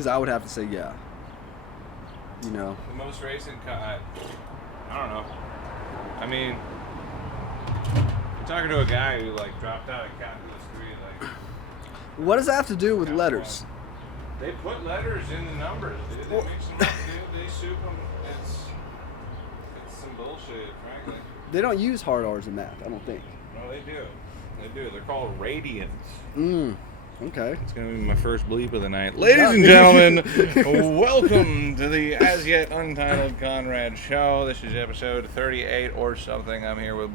Because I would have to say yeah. You know. The most recent I don't know. I mean, I'm talking to a guy who like dropped out of calculus 3. Like, what does that have to do with letters? They put letters in the numbers. They mix them up. They soup them. It's some bullshit, frankly. They don't use hard R's in math, I don't think. No, they do. They do. They're called radians. Okay. It's going to be my first bleep of the night. Ladies and gentlemen, welcome to the As Yet Untitled Conrad Show. This is episode 38 or something. I'm here with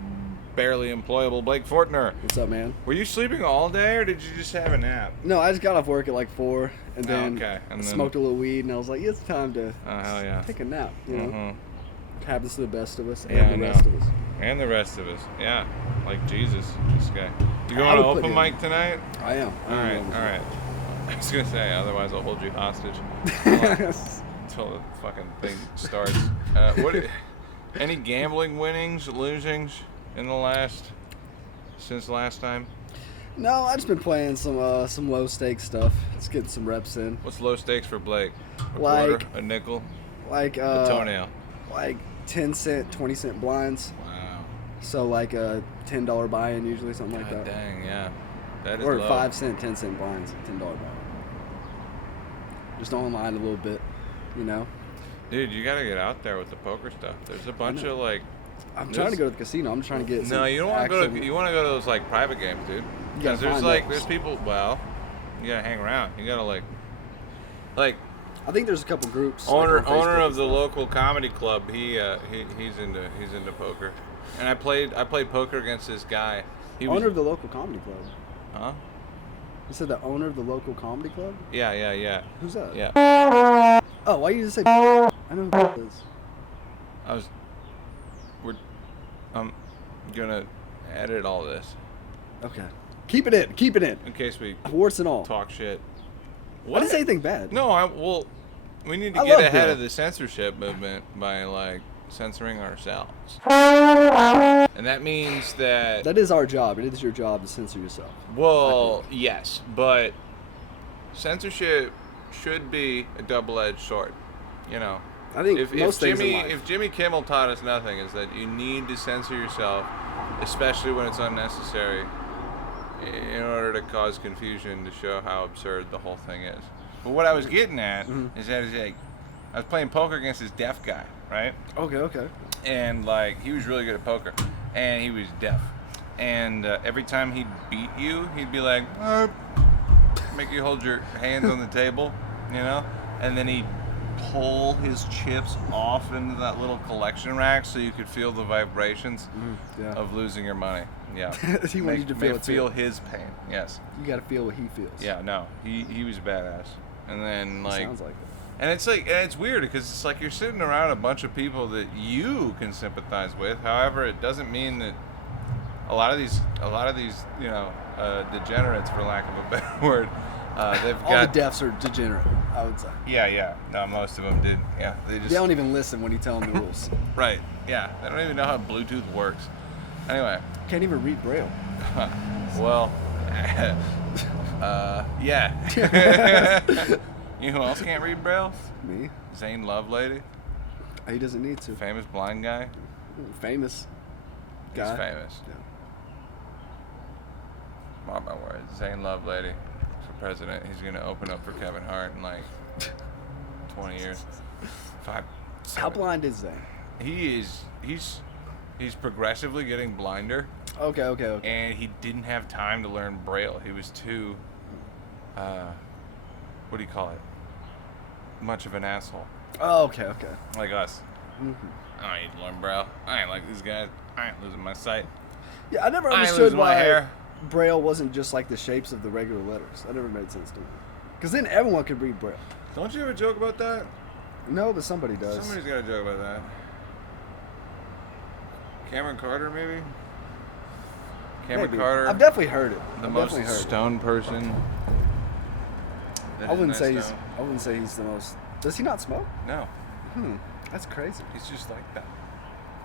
barely employable Blake Fortner. What's up, man? Were you sleeping all day, or did you just have a nap? No, I just got off work at like 4, and then and smoked a little weed, and I was like, yeah, it's time to hell yeah. take a nap, you know? Happens to the best of us, Yeah, and the rest of us. And the rest of us, yeah. Like Jesus, this guy. You going to open mic tonight? I am. All right. I was going to say, otherwise I'll hold you hostage until the fucking thing starts. Any gambling winnings, losings since last time? No, I've just been playing some low stakes stuff. Just getting some reps in. What's low stakes for Blake? A like quarter? A nickel? Like a toenail? Like 10 cent, 20 cent blinds. Wow. So like a $10 buy-in usually, something like that. Dang, yeah. That is or low. 5 cent, 10 cent blinds, $10 buy-in. Just online a little bit, you know. Dude, you gotta get out there with the poker stuff. There's a bunch of like. I'm trying to go to the casino. I'm just trying to get. No, you don't want to go to. You want to go to those like private games, dude. Because there's people. Well, you gotta hang around. You gotta like. I think there's a couple groups. Owner of the local comedy club. He's into poker, and I played poker against this guy. Owner of the local comedy club. Huh? You said the owner of the local comedy club? Yeah. Who's that? Yeah. Oh, why you just say? I know who that is. I'm gonna edit all this. Okay. Keep it in. In case we warts and all talk shit. What? I didn't say anything bad. No, we need to get ahead of the censorship movement by like censoring ourselves. And that means that is our job. It is your job to censor yourself. Well, yes, but censorship should be a double-edged sword, you know. I think if Jimmy Kimmel taught us nothing, is that you need to censor yourself, especially when it's unnecessary, in order to cause confusion to show how absurd the whole thing is. But what I was getting at is that I was playing poker against this deaf guy, right? Okay. And like he was really good at poker, and he was deaf. And every time he'd beat you, he'd be like, make you hold your hands on the table, you know, and then he'd pull his chips off into that little collection rack so you could feel the vibrations of losing your money. Yeah. He wanted you to feel his pain. Yes. You got to feel what he feels. Yeah. No. He was badass. And then like. Sounds like it. And it's weird because it's like you're sitting around a bunch of people that you can sympathize with. However, it doesn't mean that a lot of these you know degenerates, for lack of a better word. All the deafs are degenerate, I would say. Yeah. No, most of them did. Yeah, they don't even listen when you tell them the rules. Right. Yeah, they don't even know how Bluetooth works. Anyway. Can't even read Braille. Well, yeah. You know who else can't read Braille? Me. Zane Lovelady. He doesn't need to. Famous blind guy. Famous guy. He's famous. Yeah. Mark my words. Zane Lovelady for president. He's gonna open up for Kevin Hart in like 20 years. 5. 7. How blind is Zane? He's progressively getting blinder. Okay. And he didn't have time to learn Braille. He was too, what do you call it? Much of an asshole. Oh, okay. Like us. I don't need to learn Braille. I ain't like these guys. I ain't losing my sight. Yeah, I never understood why Braille wasn't just like the shapes of the regular letters. That never made sense to me. Because then everyone could read Braille. Don't you ever joke about that? No, but somebody does. Somebody's got a joke about that. Cameron Carter, maybe? Carter. I've definitely heard it. The most stoned person. I wouldn't say he's the most. Does he not smoke? No. That's crazy. He's just like that.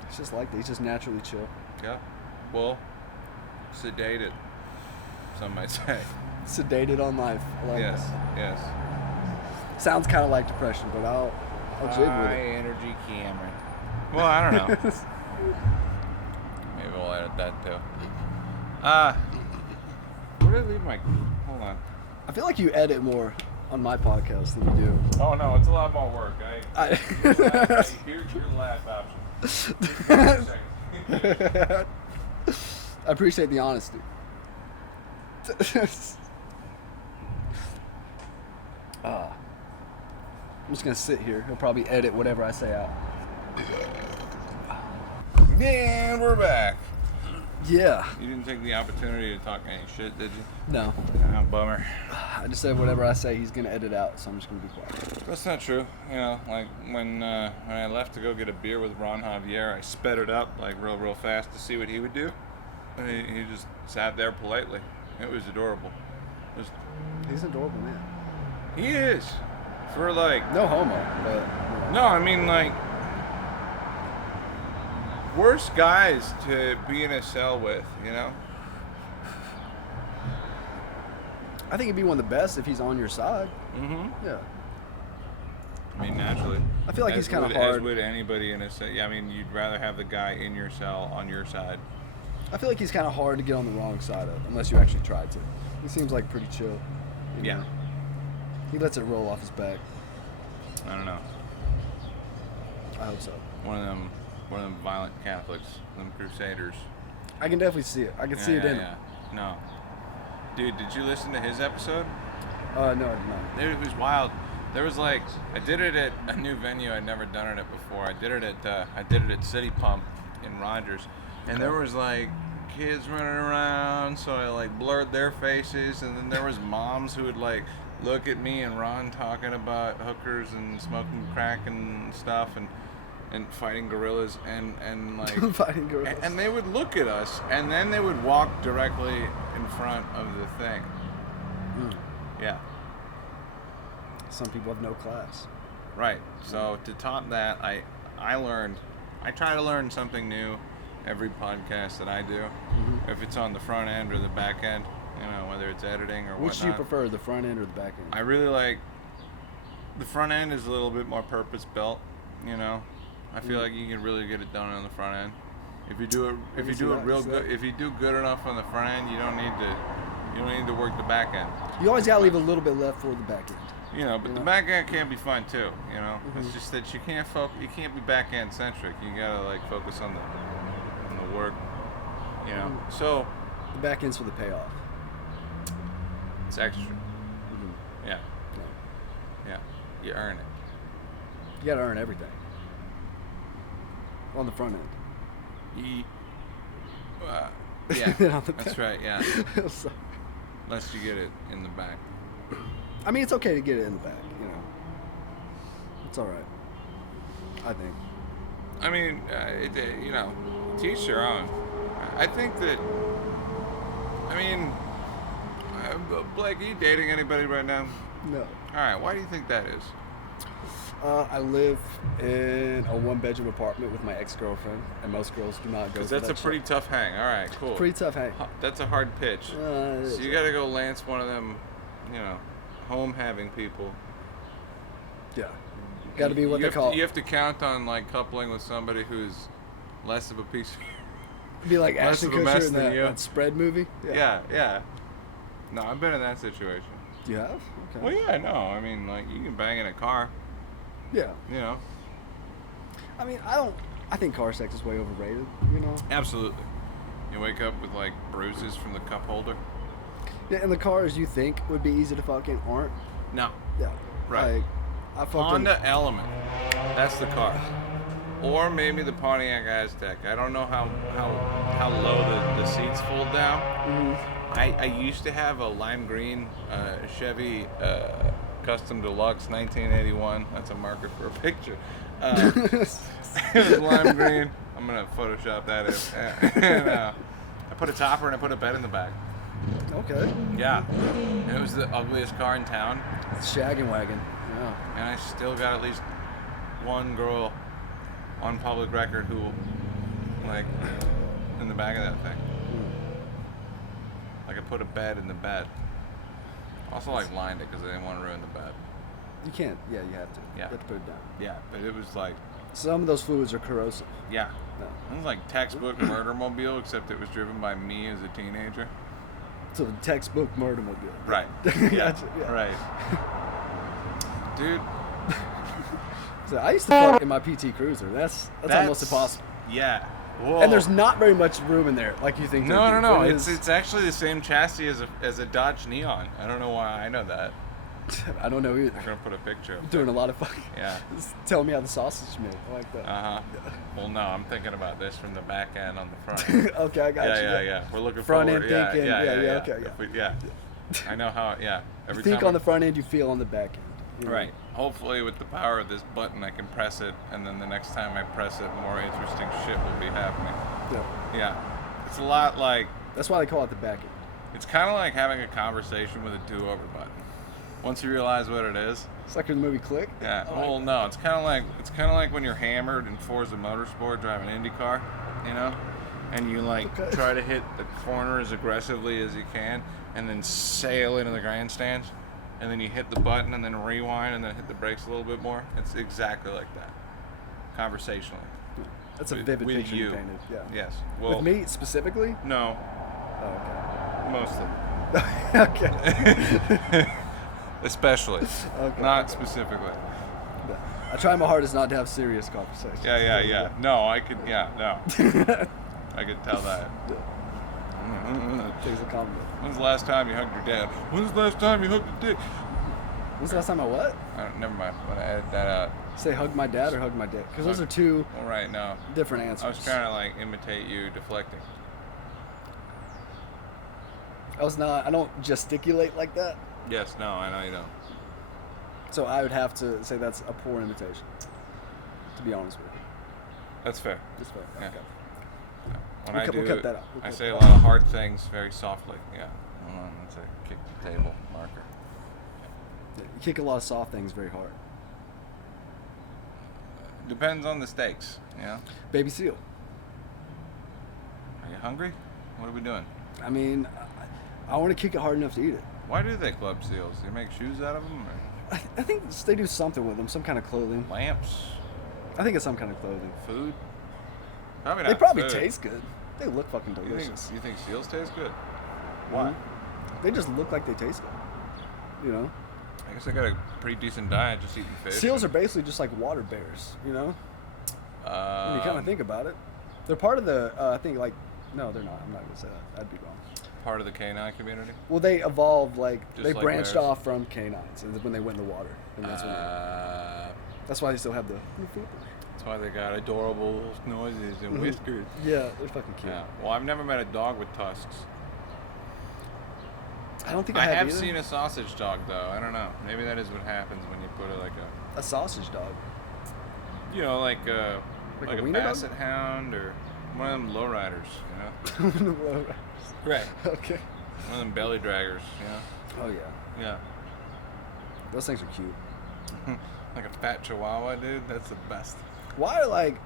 He's just like that. He's just naturally chill. Yeah. Well, sedated, some might say. Sedated on life. I like yes. that. Yes. Sounds kind of like depression, but I'll jig with High it. energy Cameron. Well, I don't know. Maybe we'll edit that too. Where did I leave my? Hold on. I feel like you edit more on my podcast than you do. Oh no, it's a lot more work. Here's your last option. I appreciate the honesty. I'm just gonna sit here. He'll probably edit whatever I say out. And we're back. Yeah. You didn't take the opportunity to talk any shit, did you? No. Oh, bummer. I just said whatever I say he's gonna edit out, so I'm just gonna be quiet. That's not true. You know, like when I left to go get a beer with Ron Javier, I sped it up like real fast to see what he would do. And he just sat there politely. It was adorable. He's an adorable man. He is. For like... No homo, but... No, I mean like... worst guys to be in a cell with, you know? I think he'd be one of the best if he's on your side. Mm-hmm. Yeah. I mean, naturally. I feel like he's kind of hard. As would anybody in a cell. Yeah, I mean, you'd rather have the guy in your cell on your side. I feel like he's kind of hard to get on the wrong side of, unless you actually try to. He seems like pretty chill. Yeah. Know? He lets it roll off his back. I don't know. I hope so. One of them violent Catholics, them crusaders. I can definitely see it. I can see it in him. No. Dude, did you listen to his episode? No, I did not. It was wild. There was like, I did it at a new venue. I'd never done it at before. I did it at City Pump in Rogers, and there was like kids running around. So I like blurred their faces, and then there was moms who would like look at me and Ron talking about hookers and smoking crack and stuff, and fighting gorillas and like Fighting gorillas. and they would look at us, and then they would walk directly in front of the thing. Yeah. Some people have no class. Right. So to top that, I try to learn something new every podcast that I do. Mm-hmm. If it's on the front end or the back end, you know, whether it's editing or Which whatnot. do you prefer, the front end or the back end? I really like the front end is a little bit more purpose built, you know. I feel like you can really get it done on the front end. If you do it real good, if you do good enough on the front end, you don't need to work the back end. You always gotta leave a little bit left for the back end. You know, but the back end can be fun too. You know, it's just that you can't be back end centric. You gotta like focus on the work. You know, so the back end's for the payoff. It's extra. Yeah. You earn it. You gotta earn everything. On the front end. Yeah. On the That's back. right. Yeah. So, Unless you get it in the back. I mean, it's okay to get it in the back. You know, it's all right. I think. I mean, you know, to each their own. I think that. I mean, Blake, are you dating anybody right now? No. All right. Why do you think that is? I live in a one-bedroom apartment with my ex-girlfriend, and most girls do not go. Because that's a pretty tough hang. All right, cool. Pretty tough hang. That's a hard pitch. So you got to go lance one of them, you know, home-having people. Yeah. Got to be what they call. You have to count on like coupling with somebody who's less of a piece. Be like less Ashton of a mess Kutcher in than you. that Spread movie. Yeah. No, I've been in that situation. You have? Okay. Well, yeah, no. I mean, like you can bang in a car. Yeah. You know. I mean, I think car sex is way overrated. You know. Absolutely. You wake up with like bruises from the cup holder. Yeah, and the cars you think would be easy to fucking aren't. No. Yeah. Right. Like, I fucking. Honda Element. That's the car. Or maybe the Pontiac Aztec. I don't know how low the seats fold down. Mm-hmm. I used to have a lime green Chevy Custom Deluxe 1981. That's a marker for a picture. It was lime green. I'm gonna Photoshop that in. And, I put a topper and I put a bed in the back. Okay. Yeah. And it was the ugliest car in town. It's shaggin' wagon. Yeah. And I still got at least one girl on public record who, like, in the back of that thing. Like, I put a bed in the bed. Also, like, lined it because I didn't want to ruin the bed. You can't. Yeah, you have to. Yeah. You have to put it down. Yeah, but it was like, Some of those fluids are corrosive. yeah. No. It was like textbook murder mobile, except it was driven by me as a teenager. So the textbook murder mobile. Right. Gotcha, yeah. Right. Dude, So I used to fuck in my PT Cruiser. That's almost impossible. Yeah. Whoa. And there's not very much room in there, like you think. No. It's actually the same chassis as a Dodge Neon. I don't know why I know that. I don't know either. I'm gonna put a picture. I'm doing a lot of fucking. Yeah. Just tell me how the sausage is made. I like that. Well, no, I'm thinking about this from the back end on the front. Okay, I got you. Yeah. We're looking Front forward. end thinking. Yeah. Okay. If we- yeah. I know how. Yeah. You think on the front end, you feel on the back end. You know? Right. Hopefully, with the power of this button, I can press it, and then the next time I press it, more interesting shit will be happening. Yeah. Yeah. It's a lot like. That's why they call it the back end. It's kind of like having a conversation with a do-over button. Once you realize what it is. It's like in the movie Click. Yeah. Well, no. It's kind of like when you're hammered in Forza Motorsport driving an IndyCar, you know, and you try to hit the corner as aggressively as you can, and then sail into the grandstands, and then you hit the button, and then rewind, and then hit the brakes a little bit more. It's exactly like that, conversationally. That's a With- vivid with picture you. you painted. Yeah. Yes. Well, With me specifically? no, Oh, mostly, okay. especially, Okay. not specifically. I try my hardest not to have serious conversations. Yeah. No, I could. Yeah, no, I could tell that. Takes a compliment. When's the last time you hugged your dad? When's the last time you hugged your dick? When's the last time I what? Never mind. I'm gonna edit that out. Say hug my dad or hug my dick? Because those are two Well, right, no. different answers. I was trying to imitate you deflecting. I don't gesticulate like that. Yes, no, I know you don't. So I would have to say that's a poor imitation. To be honest with you. That's fair. That's fair. Yeah. Okay. When We'll I cut- do, we'll cut that out. We'll I cut say a that lot of hard things very softly. Yeah. Hold on, that's a kick the table marker. You kick a lot of soft things very hard. Depends on the stakes, you know? Baby seal. Are you hungry? What are we doing? I mean, I want to kick it hard enough to eat it. Why do they club seals? Do you make shoes out of them? Or I think they do something with them, some kind of clothing. lamps? I think it's some kind of clothing. Food? Probably not. They probably food. taste good. They look fucking You delicious. think seals taste good? Why? They just look like they taste good. You know? I guess I got a pretty decent diet just eating fish. Seals are basically just like water bears, you know? When you kind of think about it. They're part of the, I think like, no, they're not. I'm not going to say that. That'd be wrong. part of the canine community. Well, they evolved, like, Just they like branched bears. off from canines and when they went in the water. And that's why they still have the... That's why they got adorable noises and whiskers. Yeah, they're fucking cute. Yeah. Well, I've never met a dog with tusks. I don't think I I have either. seen a sausage dog, though. I don't know. Maybe that is what happens when you put it like A sausage dog. you know, like a wiener dog? basset hound or one of them lowriders, you know? Right. Okay. One of them belly draggers, you know? Oh, yeah. Yeah. Those things are cute. Like a fat chihuahua, dude. That's the best. Why are, like,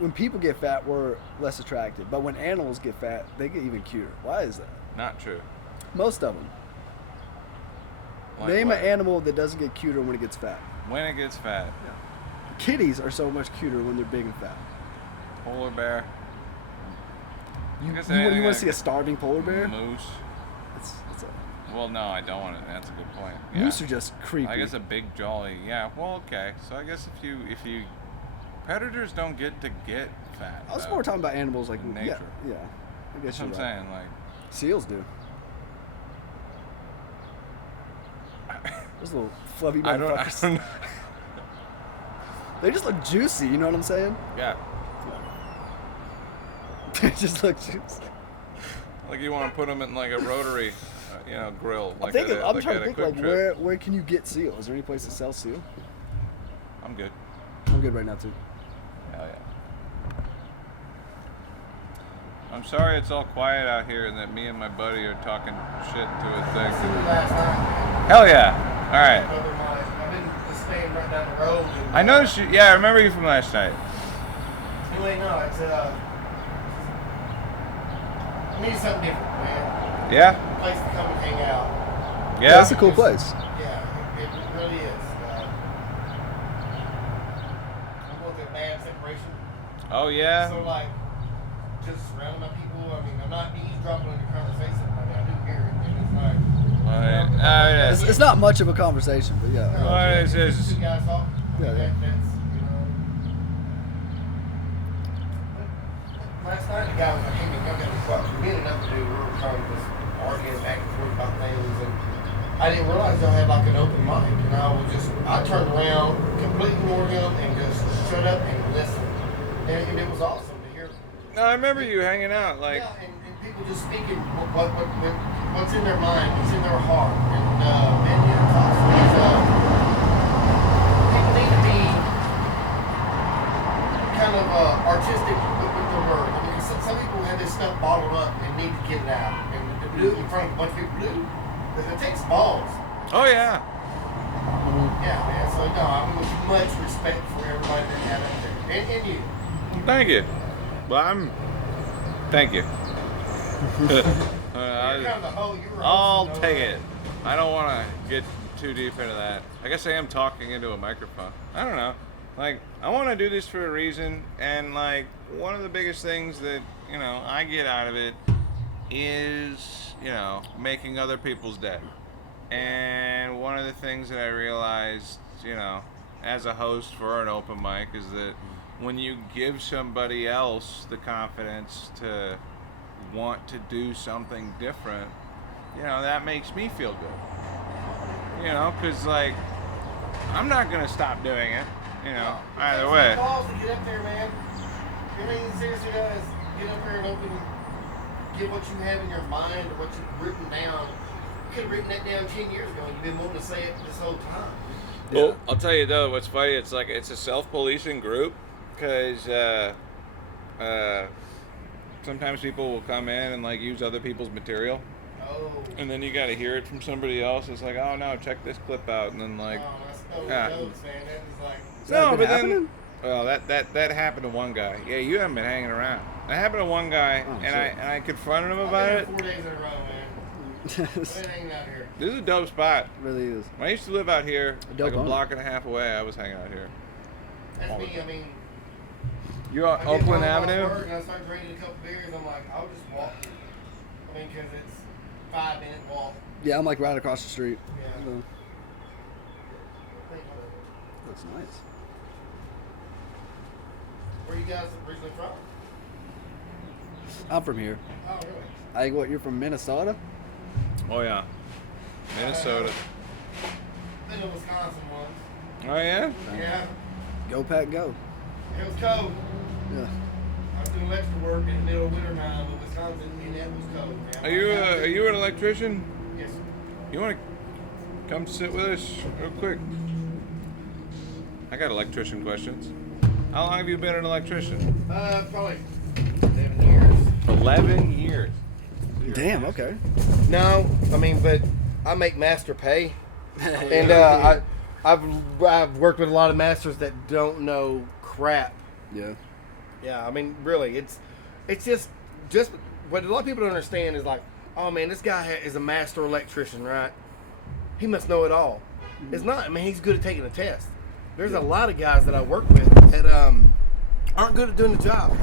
when people get fat, we're less attractive, but when animals get fat, they get even cuter? Why is that? Not true. Most of them. Like Name what? an animal that doesn't get cuter when it gets fat. When it gets fat. Kitties are so much cuter when they're big and fat. Polar bear. You guess want anything to like see a starving polar bear? Moose. It's a, Well, no, I don't want it. That's a good point. Yeah. Moose are just creepy. I guess a big jolly. Yeah. Well, okay. So I guess if you predators don't get to get fat. I was though. more talking about animals like In yeah, nature. yeah. I guess That's what I'm you're right. saying. Like. Seals do. Those little fluffy I motherfuckers. don't. They just look juicy. You know what I'm saying? Yeah. They just look juicy. Like you want to put them in like a rotary, grill. Like I'm at trying a to think Quick like Trip. where can you get seal? Is there any place that sells seal? I'm good. I'm good right now too. Hell yeah. I'm sorry it's all quiet out here and that me and my buddy are talking shit to a thing. Last night, Hell yeah. All right. I've been just staying right down the road. And, I noticed you. Yeah, I remember you from last night. Anyway, no, it's I need something different, man. Yeah. A place to come and hang out. Yeah. That's a cool place. Yeah, it really is. Oh yeah. So like, just surrounding my people. I mean, I'm not eavesdropping on your conversation. I mean, I do hear it, and it's like. Yeah. It's not much of a conversation, but yeah. No, Well, it's just just- two guys talking. Yeah, yeah. That's, you know. Last night the guy was like, hey man, y'all got to fuck. We had enough to do. We were kind of just arguing back and forth about things, and I didn't realize y'all had like an open mic, and I turned around, completely ignored him, and just shut up and listened. And it was awesome to hear. No, I remember you hanging out like. Yeah, and people just speaking what's in their mind, what's in their heart, and man, yeah, it's awesome. People need to be kind of artistic with their words. I mean, some people have this stuff bottled up and need to get it out, and to do it in front of a bunch of people do. Because it takes balls. Oh yeah. Yeah, man. So no, I mean, with much respect for everybody that had up there, and you. Thank you. Well, Thank you. You're kind of the whole. You were I'll hosting, take it. I don't want to get too deep into that. I guess I am talking into a microphone. I don't know. Like, I want to do this for a reason, and like, one of the biggest things that, you know, I get out of it is, you know, making other people's day. And one of the things that I realized, you know, as a host for an open mic is that when you give somebody else the confidence to want to do something different, you know, that makes me feel good. You know, because, like, I'm not going to stop doing it, you know, either way. Balls to get up there, man. I mean, seriously, guys, get up there and give what you have in your mind or what you've written down. You could have written that down 10 years ago and you've been wanting to say it this whole time. Well, I'll tell you though, what's funny, it's like, it's a self-policing group, because sometimes people will come in and like use other people's material. Oh. And then you got to hear it from somebody else. It's like, oh no, check this clip out, and then like, That's yeah. notes, man. That is like. no, but happening? then, well, that happened to one guy. Yeah, you haven't been hanging around. That happened to one guy, Oh, and shit. I confronted him I've about been it. here 4 days in a row, man. It I've been hanging out here. This is a dope spot. really is. When I used to live out here, Dope like a owner. block and a half away, I was hanging out here. That's me. I mean, You're on I get home Oakland off Avenue? work and I start drinking a couple beers. I'm like, I'll just walk. I mean, because it's 5-minute walk. Yeah, I'm like right across the street. Yeah. So, that's nice. Where you guys originally from? I'm from here. Oh, really? What, you're from Minnesota? Oh yeah, Minnesota. Been to Wisconsin once. Oh yeah? Yeah. Go Pack, go. It was cold. Yeah. I was doing electrical work in the middle of winter time, but Wisconsin, and that was cold, man. Are you an electrician? Yes. You want to come sit with us real quick? I got electrician questions. How long have you been an electrician? Probably 7 years. 11 years. Damn, okay. No, I mean, but I make master pay, and I've worked with a lot of masters that don't know crap. Yeah. Yeah, I mean, really, it's just what a lot of people don't understand is like, oh man, this guy is a master electrician, right? He must know it all. It's not. I mean, he's good at taking a test. There's a lot of guys that I work with that aren't good at doing the job.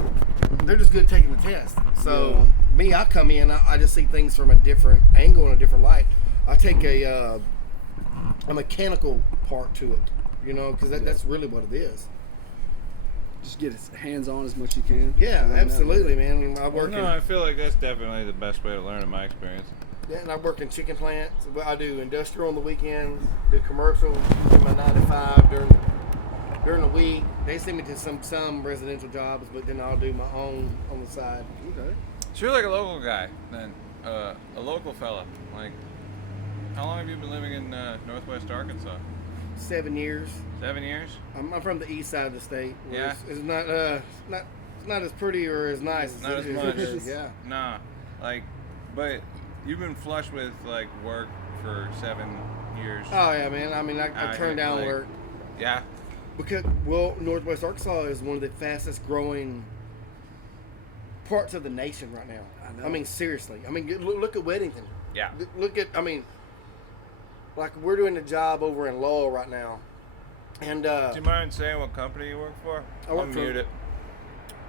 They're just good at taking the test. So me, I come in, I just see things from a different angle and a different light. I take a mechanical part to it, you know, because that's really what it is. Just get his hands on as much as you can. Yeah, Learn that. absolutely, man. I work No, I feel like that's definitely the best way to learn in my experience. and I work in chicken plants. I do industrial on the weekends, do commercial in my 9 to 5 during the week. They send me to some residential jobs, but then I'll do my own on the side. Okay. So you're like a local guy, then, a local fella. Like, how long have you been living in Northwest Arkansas? 7 years. 7 years? I'm from the east side of the state. Where Yeah. it's not as pretty or as nice. Not as it much. is. Yeah. Nah, like, but you've been flush with like work for 7 years. Oh yeah, man. I mean, I I turn down like- work Yeah. because Northwest Arkansas is one of the fastest growing parts of the nation right now. I know. I mean, seriously. I mean, look at Weddington. Yeah. Look at, I mean, like we're doing a job over in Lowell right now, and Do you mind saying what company you work for? I work I'll for- mute it.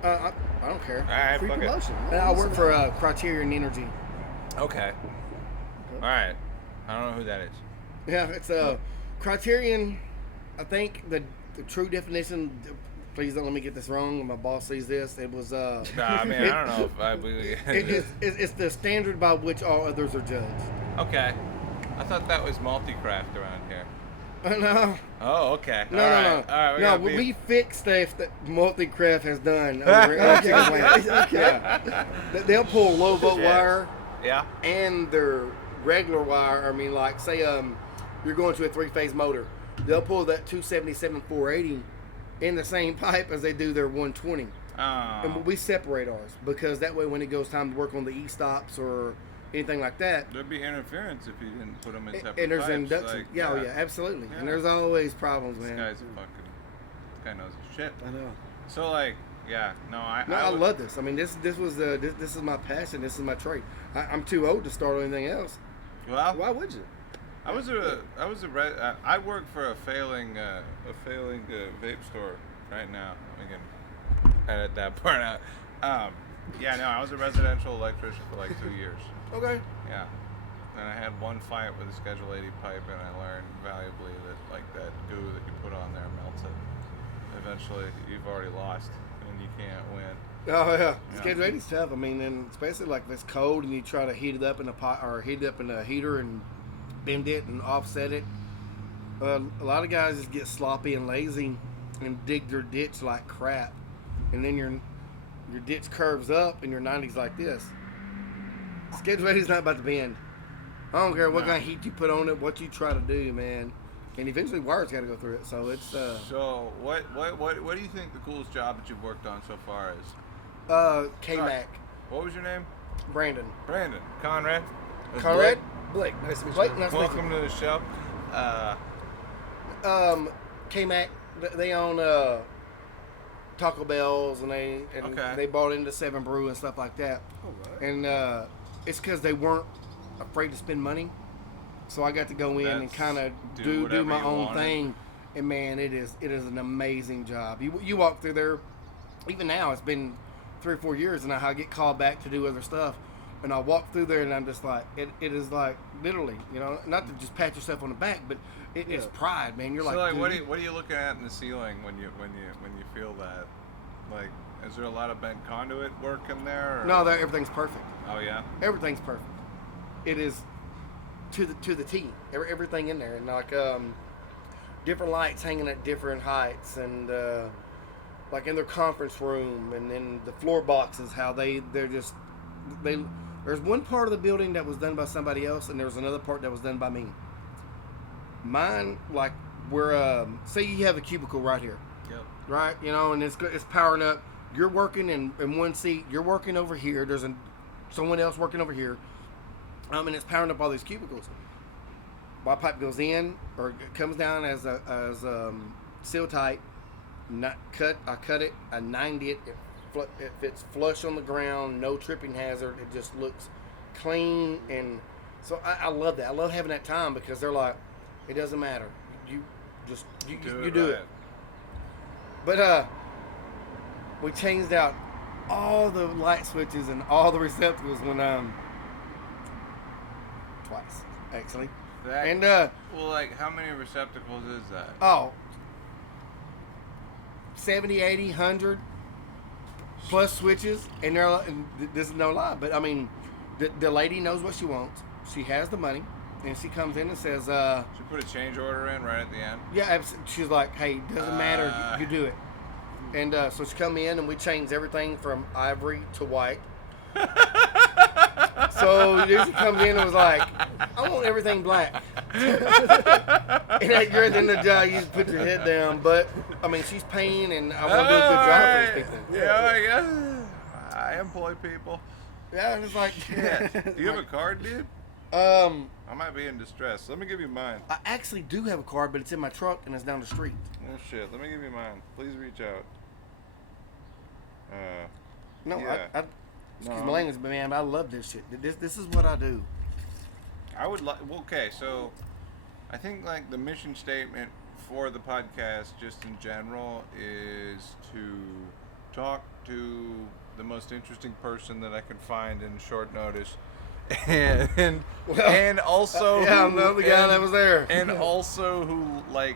I don't care. All right, Free fuck it. promotion. I work for Criterion Energy. Okay. All right. I don't know who that is. Yeah, it's Criterion. I think the true definition. Please don't let me get this wrong. My boss sees this. It was. Nah, I mean, I don't know if It's the standard by which all others are judged. Okay. I thought that was multi-craft around here. No. Oh, okay. No. All right, No, we we fix stuff that Multi-Craft has done over in Chicken Wings. Yeah. They'll pull low volt Yes. wire Yeah. and their regular wire. I mean, like, say you're going to a 3-phase motor. They'll pull that 277 480 in the same pipe as they do their 120. Oh. And we separate ours because that way when it goes time to work on the E-stops or anything like that, There'd be interference if you didn't put them in separate and there's pipes. induction. Like, yeah, absolutely. Yeah. And there's always problems, This man. guy's a fucking. This guy knows his shit. I know. So like, yeah, no, I love this. I mean, this is my passion. This is my trade. I'm too old to start on anything else. Well, Why would you? I work for a failing vape store right now. We can edit that part out. Yeah, no, I was a residential electrician for like 2 years. Okay. Yeah. And I had one fight with a Schedule 80 pipe, and I learned valuably that like that goo that you put on there melts it. Eventually, you've already lost, and you can't win. Oh yeah, Yeah. Schedule 80 stuff. I mean, and especially like if it's cold and you try to heat it up in a pot or heat it up in a heater and bend it and offset it. A lot of guys just get sloppy and lazy and dig their ditch like crap, and then your ditch curves up and your 90's like this. Schedule 80's not about to bend. I don't care what kind of heat you put on it, what you try to do, man. And eventually wire's got to go through it. So it's So what do you think the coolest job that you've worked on so far is? K-Mac. What was your name? Brandon. Brandon. Conrad. Conrad? Blake, nice to meet Blake, you. nice to meet Welcome to the show. K-Mac, they own Taco Bells and Okay. they bought into Seven Brew and stuff like that. Alright. And it's because they weren't afraid to spend money, so I got to go in and That's- kind of do do my whatever you own wanted. thing. And man, it is an amazing job. You walk through there, even now it's been 3 or 4 years, and I get called back to do other stuff. And I walk through there, and I'm just like, it is like literally, not to just pat yourself on the back, but it is pride, man. You're So like, what dude, are you looking at in the ceiling when you feel that? Like, is there a lot of bent conduit work in there? Or? no, everything's perfect. Oh yeah. Everything's perfect. It is to the T. Everything in there, and like different lights hanging at different heights, and like in their conference room, and then the floor boxes. How they're just. There's one part of the building that was done by somebody else, and there's another part that was done by me. Mine, like, we're say you have a cubicle right here, Yep. right? And it's powering up. You're working in one seat. You're working over here. There's someone else working over here. And it's powering up all these cubicles. My pipe goes in or it comes down as seal tight. I cut it. I 90 it. It fits flush on the ground. No tripping hazard. It just looks clean, and so I love that. I love having that time because they're like, it doesn't matter. You do it. But we changed out all the light switches and all the receptacles when twice actually. And well, like, how many receptacles is that? 70, 80, 100 plus switches, and they're and this is no lie, but I mean, the lady knows what she wants. She has the money, and she comes in and says, She put a change order in right at the end. yeah, she's like, hey, doesn't matter, you do it. And so she come in and we changed everything from ivory to white. So she comes in and was like, I want everything black. And at the end of the job, you just put your head down. But I mean, she's paying, and I want to do a good job for these people. Yeah, I guess. I employ people. Yeah, it's like, Yeah. Do you have a card, dude? I I might be in distress. Let me give you mine. actually do have a card, but it's in my truck and it's down the street. Oh shit. Let me give you mine. Please reach out. No, Yeah. excuse No. my language, but man, I love this shit. This is what I do. I would like. Well, okay, so I think like the mission statement for the podcast, just in general, is to talk to the most interesting person that I could find in short notice, and also yeah, I'm the guy that was there, and also who like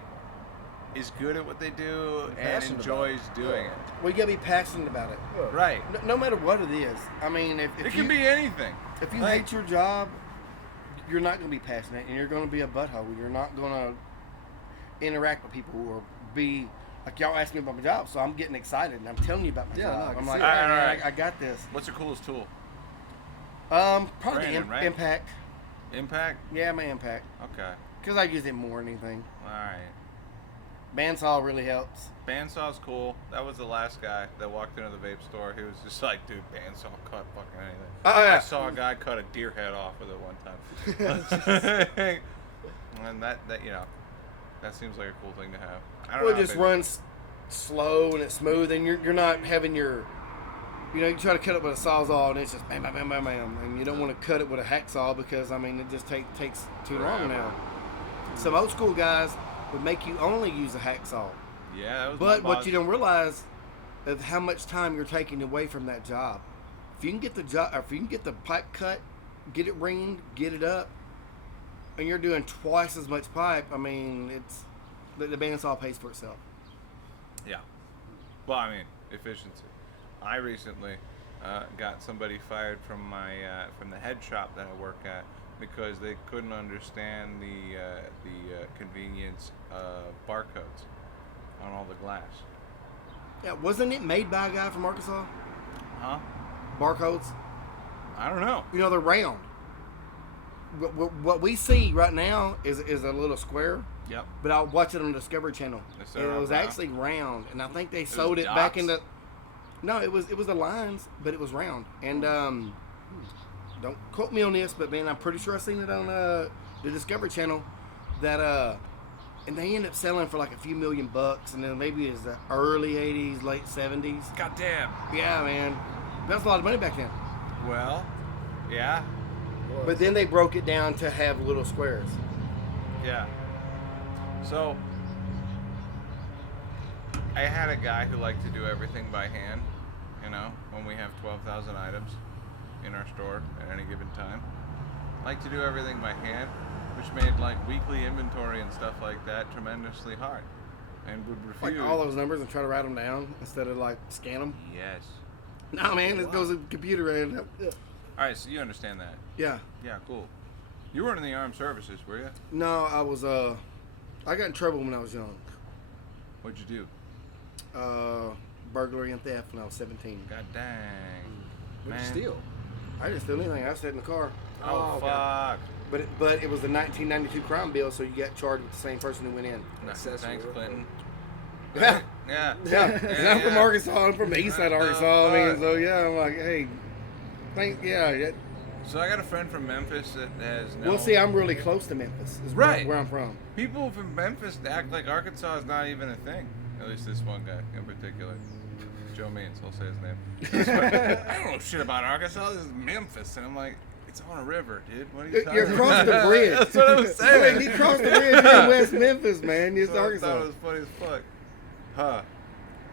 is good at what they do and enjoys doing it. Well, you gotta be passionate about it, Right? no matter what it is. I mean, if It can be anything. If you hate your job, you're not gonna be passionate, and you're gonna be a butthole. You're not gonna interact with people or be like y'all asked me about my job, so I'm getting excited and I'm telling you about my job. No, I'm like, All right. I got this. What's your coolest tool? Probably Brandon, right? Impact. Impact? Yeah, my Impact. Okay. Because I use it more than anything. Alright. Bandsaw really helps. Bandsaw's cool. That was the last guy that walked into the vape store. He was just like, dude, bandsaw cut fucking anything. Oh, yeah. I saw a guy cut a deer head off with it one time. And that you know, that seems like a cool thing to have. I don't Well, know. it just runs slow and it's smooth, and you're not having your, you know, you try to cut it with a sawzall and it's just bam, bam, bam, bam, bam, and you don't want to cut it with a hacksaw because I mean it just takes too long now. Some old school guys would make you only use a hacksaw. Yeah, that was But my what boss. you don't realize is how much time you're taking away from that job. If you can get the job, or if you can get the pipe cut, get it ringed, get it up, and you're doing twice as much pipe, I mean, it's the bandsaw pays for itself. Yeah. Well, I mean, efficiency. I recently got somebody fired from my from the head shop that I work at because they couldn't understand the convenience of barcodes on all the glass. Yeah, wasn't it made by a guy from Arkansas? Huh? Barcodes? I don't know. You know, they're round. What we see right now is a little square. Yep. But I watched it on the Discovery Channel. They And set it it was up round? actually round, and I think they was sewed it back dots? into. No, it was the lines, but it was round. And don't quote me on this, but man, I'm pretty sure I seen it on the Discovery Channel. That and they end up selling for like a few $1,000,000, and then maybe it's the early '80s, late '70s. God damn. Yeah, man, that's a lot of money back then. Well, yeah. But then they broke it down to have little squares. Yeah. So, I had a guy who liked to do everything by hand, you know, when we have 12,000 items in our store at any given time. Like to do everything by hand, which made like weekly inventory and stuff like that tremendously hard. And would refuse. Like all those numbers and try to write them down instead of like scan them. Yes. No, man, it goes to the computer and Alright, so you understand that. yeah. Yeah, cool. You weren't in the armed services, were you? No, I was I got in trouble when I was young. What'd you do? Burglary and theft when I was 17. God dang. What'd Man. you steal? I didn't steal anything. I sat in the car. Oh, fuck. But it was the 1992 crime bill, so you got charged with the same person who went in. No, Accessory, thanks, right? Clinton. Yeah. Yeah. Yeah. And I'm from yeah. Arkansas. I'm from the east side of Arkansas. I mean, so yeah, I'm like, hey, yeah. So I got a friend from Memphis that has no... Well, see, I'm really close to Memphis. Is Right. where I'm from. People from Memphis act like Arkansas is not even a thing. At least this one guy in particular. Joe Means, I'll say his name. I don't know shit about Arkansas. This is Memphis. And I'm like, it's on a river, dude. What are you talking You're across the about? bridge. That's what I was I saying. mean, you crossed the bridge in West Memphis, man. It's So I Arkansas. thought it was funny as fuck. Huh.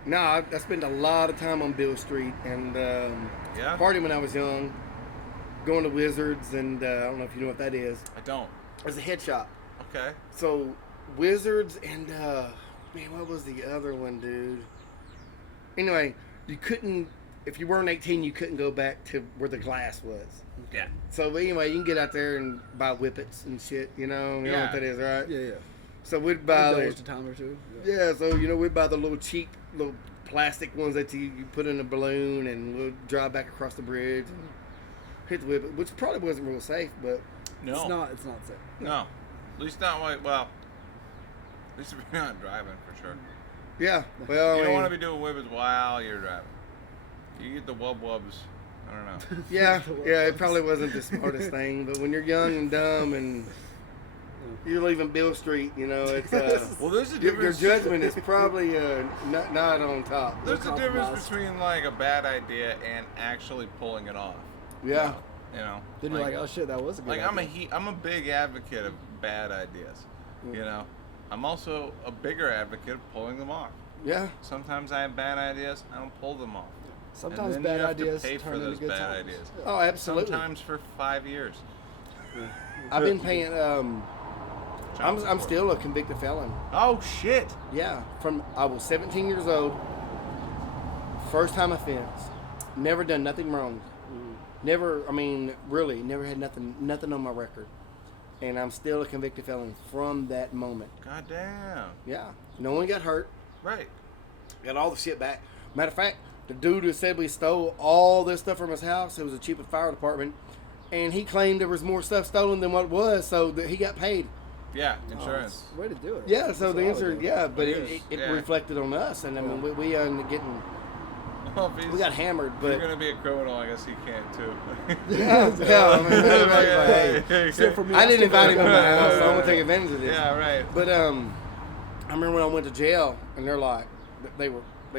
No, I spent a lot of time on Bill Street and Yeah? partying when I was young, going to Wizards, and I don't know if you know what that is. I don't. It's a head shop. Okay. So Wizards and man, what was the other one, dude? Anyway, you couldn't, if you weren't 18, you couldn't go back to where the glass was. Yeah. So anyway, you can get out there and buy whippets and shit. You know what Yeah. that is, right? Yeah, yeah. So we'd buy Indulged a time or two. Yeah, so we'd buy the little cheap little plastic ones that you put in a balloon and we'll drive back across the bridge and hit the whip, which probably wasn't real safe, but No. It's not safe. No. At least not like, well, at least if you're not driving, for sure. yeah. Well, You I don't want to mean, be doing whippets while you're driving. You get the wub-wubs. I don't know. yeah, it probably wasn't the smartest thing, but when you're young and dumb and you're leaving Bill Street, it's Well, there's a your difference. judgment is probably not on top. There's a difference compromise. between like a bad idea and actually pulling it off. Yeah. You know. Then you're like, oh shit, that was a good Like idea. I'm a big advocate of bad ideas. You know. I'm also a bigger advocate of pulling them off. Yeah. Sometimes I have bad ideas, I don't pull them off. Sometimes and then bad you have ideas to pay turn for into those good bad times. ideas. Yeah. Oh, absolutely. Sometimes for 5 years. I've been paying. Child I'm support. still a convicted felon. Oh shit! Yeah, from I was 17 years old. First time offense. Never done nothing wrong. Never. I mean, really, never had nothing on my record. And I'm still a convicted felon from that moment. God damn. Yeah. No one got hurt. Right. Got all the shit back. Matter of fact, the dude who said we stole all this stuff from his house, it was a chief of the fire department, and he claimed there was more stuff stolen than what it was, so that he got paid. Yeah, Oh, insurance. it's a way to do it. Yeah, so That's the what I answer, would do. yeah, but It it is, yeah. reflected on us, and I mean, we ended up getting, we got hammered, If but you're gonna be a criminal, I guess he can too. yeah, I mean, everybody's like, hey, Except for me, I didn't invite him to my Yeah, house, so I'm right. gonna take advantage of this. Yeah, right. But I remember when I went to jail, and they're like, they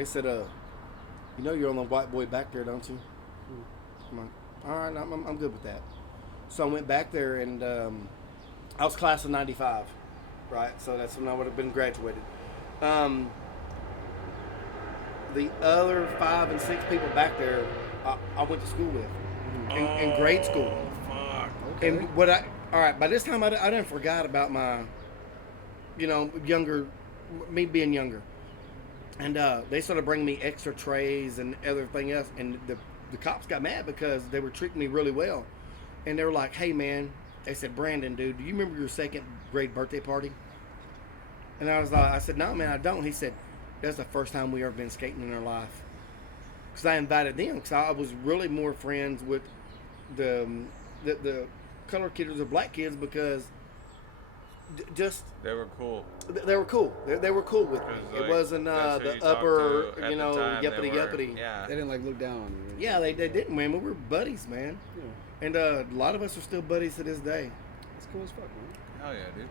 said, you know, you're on the white boy back there, don't you? I'm like, all right, I'm good with that. So I went back there, and I was class of '95, right? So that's when I would have been graduated. The other 5 and 6 people back there, I went to school with in grade school. Fuck. Okay. And all right, by this time I done forgot about my, me being younger. And they started bringing me extra trays and everything else. And the cops got mad because they were treating me really well. And they were like, hey, man, they said, Brandon, dude, do you remember your 2nd grade birthday party? And I said, no, man, I don't. He said, that's the first time we ever been skating in our life. Because I invited them, because I was really more friends with the color kids or the black kids because just They were cool. they were cool. They were cool with me. 'Cause, It like, wasn't that's who the you talked upper, to at the time. They yuppity were- yuppity. Yeah. They didn't like look down on you. Yeah, they didn't, man. We were buddies, man. Yeah. And a lot of us are still buddies to this day. That's cool as fuck, man. Hell yeah, dude.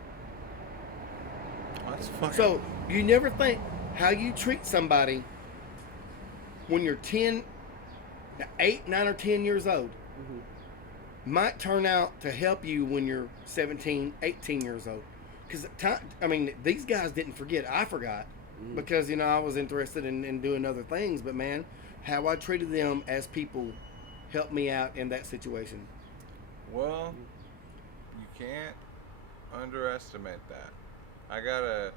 That's fucking. So you never think how you treat somebody when you're 8, 9, or 10 years old might turn out to help you when you're 17, 18 years old. Because these guys didn't forget. I forgot because I was interested in doing other things. But man, how I treated them as people helped me out in that situation. Well, you can't underestimate that. I got a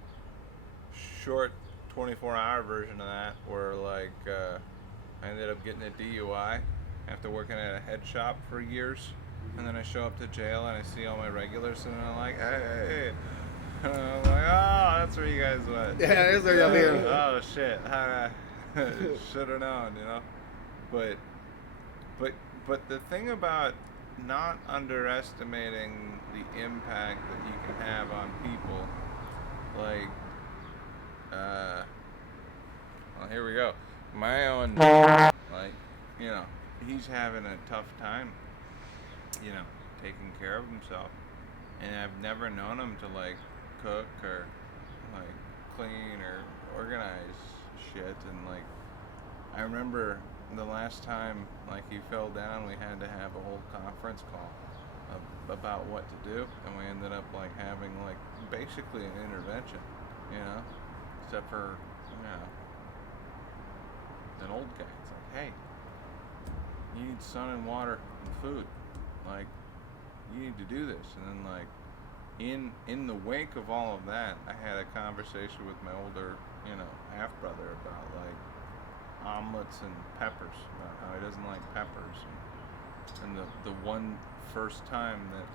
short 24-hour version of that where I ended up getting a DUI after working at a head shop for years, and then I show up to jail and I see all my regulars and I'm like, hey. And I'm like, oh, that's where you guys went. Yeah, that's where y'all here. Oh shit, should have known, But the thing about not underestimating the impact that you can have on people, well, here we go. My own, he's having a tough time, taking care of himself. And I've never known him to, cook or, clean or organize shit. And, I remember the last time, he fell down, we had to have a whole conference call about what to do. And we ended up, having, basically an intervention, except for, an old guy. It's like, hey, you need sun and water and food. You need to do this. And then, in the wake of all of that, I had a conversation with my older, half brother about omelets and peppers, about how he doesn't like peppers, and the one first time that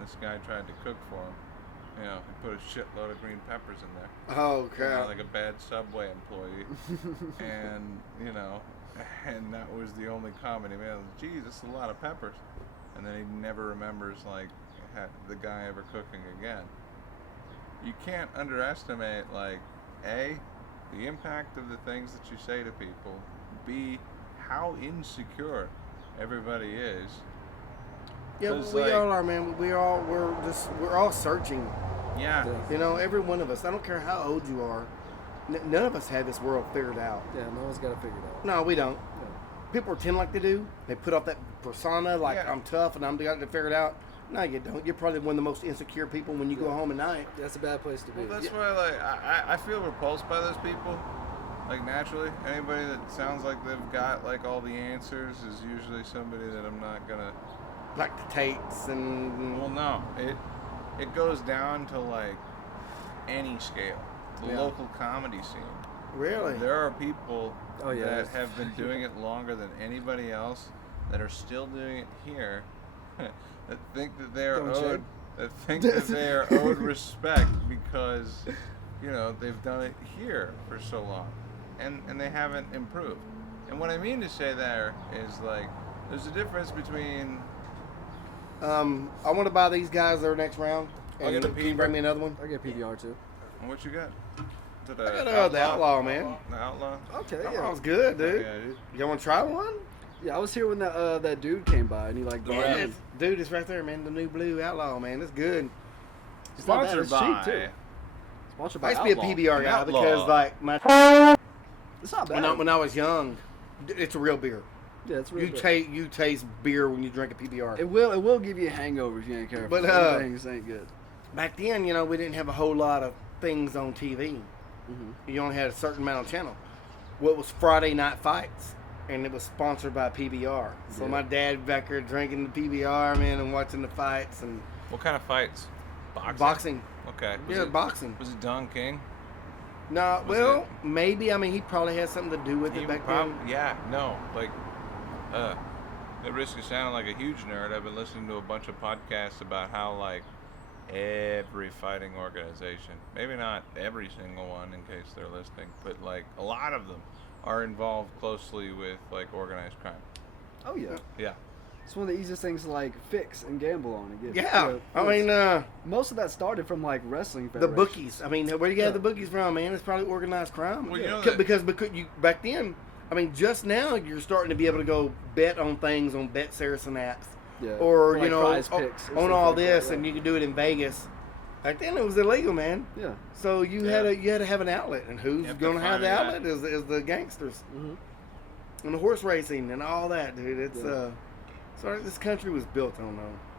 this guy tried to cook for him, he put a shitload of green peppers in there. Oh crap! Like a bad Subway employee, and and that was the only comment he made. Geez, that's a lot of peppers, and then he never remembers the guy ever cooking again. You can't underestimate A, the impact of the things that you say to people, B, how insecure everybody is. Yeah, 'Cause, we all are, man. We're all searching. Yeah. Every one of us. I don't care how old you are. None of us had this world figured out. Yeah, no one's got it figured out. No, we don't. Yeah. People pretend like they do. They put off that persona, Yeah. I'm tough and I'm got it figured out. No, you don't. You're probably one of the most insecure people when you go home at night. That's a bad place to be. Well, that's why, like, I feel repulsed by those people. Like, naturally, anybody that sounds like they've got, like, all the answers is usually somebody that I'm not gonna... Like the Tates and... Well, no. It goes down to, like, any scale. The local comedy scene. Really? There are people yeah. that have been doing it longer than anybody else that are still doing it here that think that they are owed respect because, you know, they've done it here for so long. And they haven't improved. And what I mean to say there is, like, there's a difference between... I want to buy these guys their next round. I'll get a Can you bring me another one? I get PBR too. And what you got? Is it I got the Outlaw, man. The Outlaw? Okay, That yeah. was good, dude. Yeah, dude. You want to try one? Yeah, I was here when that dude came by and he like brought it in. Dude, it's right there, man. The new blue Outlaw, man. It's good. It's not bad, Sponsored it's by... cheap too. Sponsored by I used to be a Outlaw. PBR guy Outlaw. because, like, It's not bad. when I was young, it's a real beer. Yeah, it's really good. You taste beer when you drink a PBR. It will give you a hangover if you ain't careful. But, Some things ain't good. Back then, you know, we didn't have a whole lot of things on TV. Mm-hmm. You only had a certain amount of channel. Well, it was Friday Night Fights, and it was sponsored by PBR. So Yeah. my dad back there drinking the PBR, man, and watching the fights and What kind of fights? Boxing? boxing. Okay. Yeah, boxing. Was it Don King? No, Was well, maybe. I mean, he probably had something to do with it back then. Yeah, no. Like, at risk of sounding like a huge nerd, I've been listening to a bunch of podcasts about how, like, every fighting organization, maybe not every single one in case they're listening, but, like, a lot of them are involved closely with, like, organized crime. Oh yeah. Yeah. It's one of the easiest things to like fix and gamble on and get. Yeah, I mean, most of that started from like wrestling. the federations. bookies. I mean, where do you get the bookies from, man? It's probably organized crime. Well, you know because you back then. I mean, just now you're starting to be able to go bet on things on Bet Saracen apps, Yeah. or like you know, Prize Picks and on stuff all like this, that, yeah. and you can do it in Vegas. Back then it was illegal, man. Yeah. So you had to have an outlet, and who's You have to going to have find the it, outlet is the gangsters Mm-hmm. and the horse racing and all that, dude. It's Yeah. sorry, this country was built on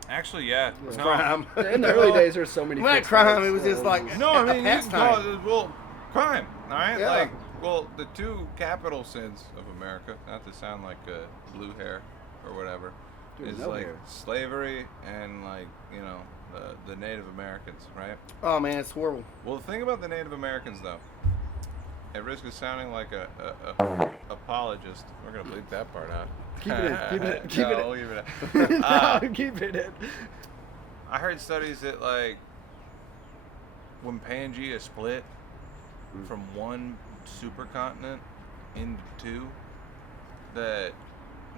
Actually, yeah. Yeah. No. crime. Yeah, in the early days, there's so many. Well, not fixed crime. fights. It was just like No, I a mean, you can call pastime. it, well, crime, all right? Yeah. Like, well, the two capital sins of America, not to sound like blue hair or whatever, Dude, is no like hair. slavery and, like, you know, the Native Americans, right? Oh man, it's horrible. Well, the thing about the Native Americans, though, at risk of sounding like a apologist, we're going to bleep that part out. Keep it in. Keep it in. Keep No, it in. we'll leave it out. No, keep it in. I heard studies that, like, when Pangea split from one supercontinent into two, that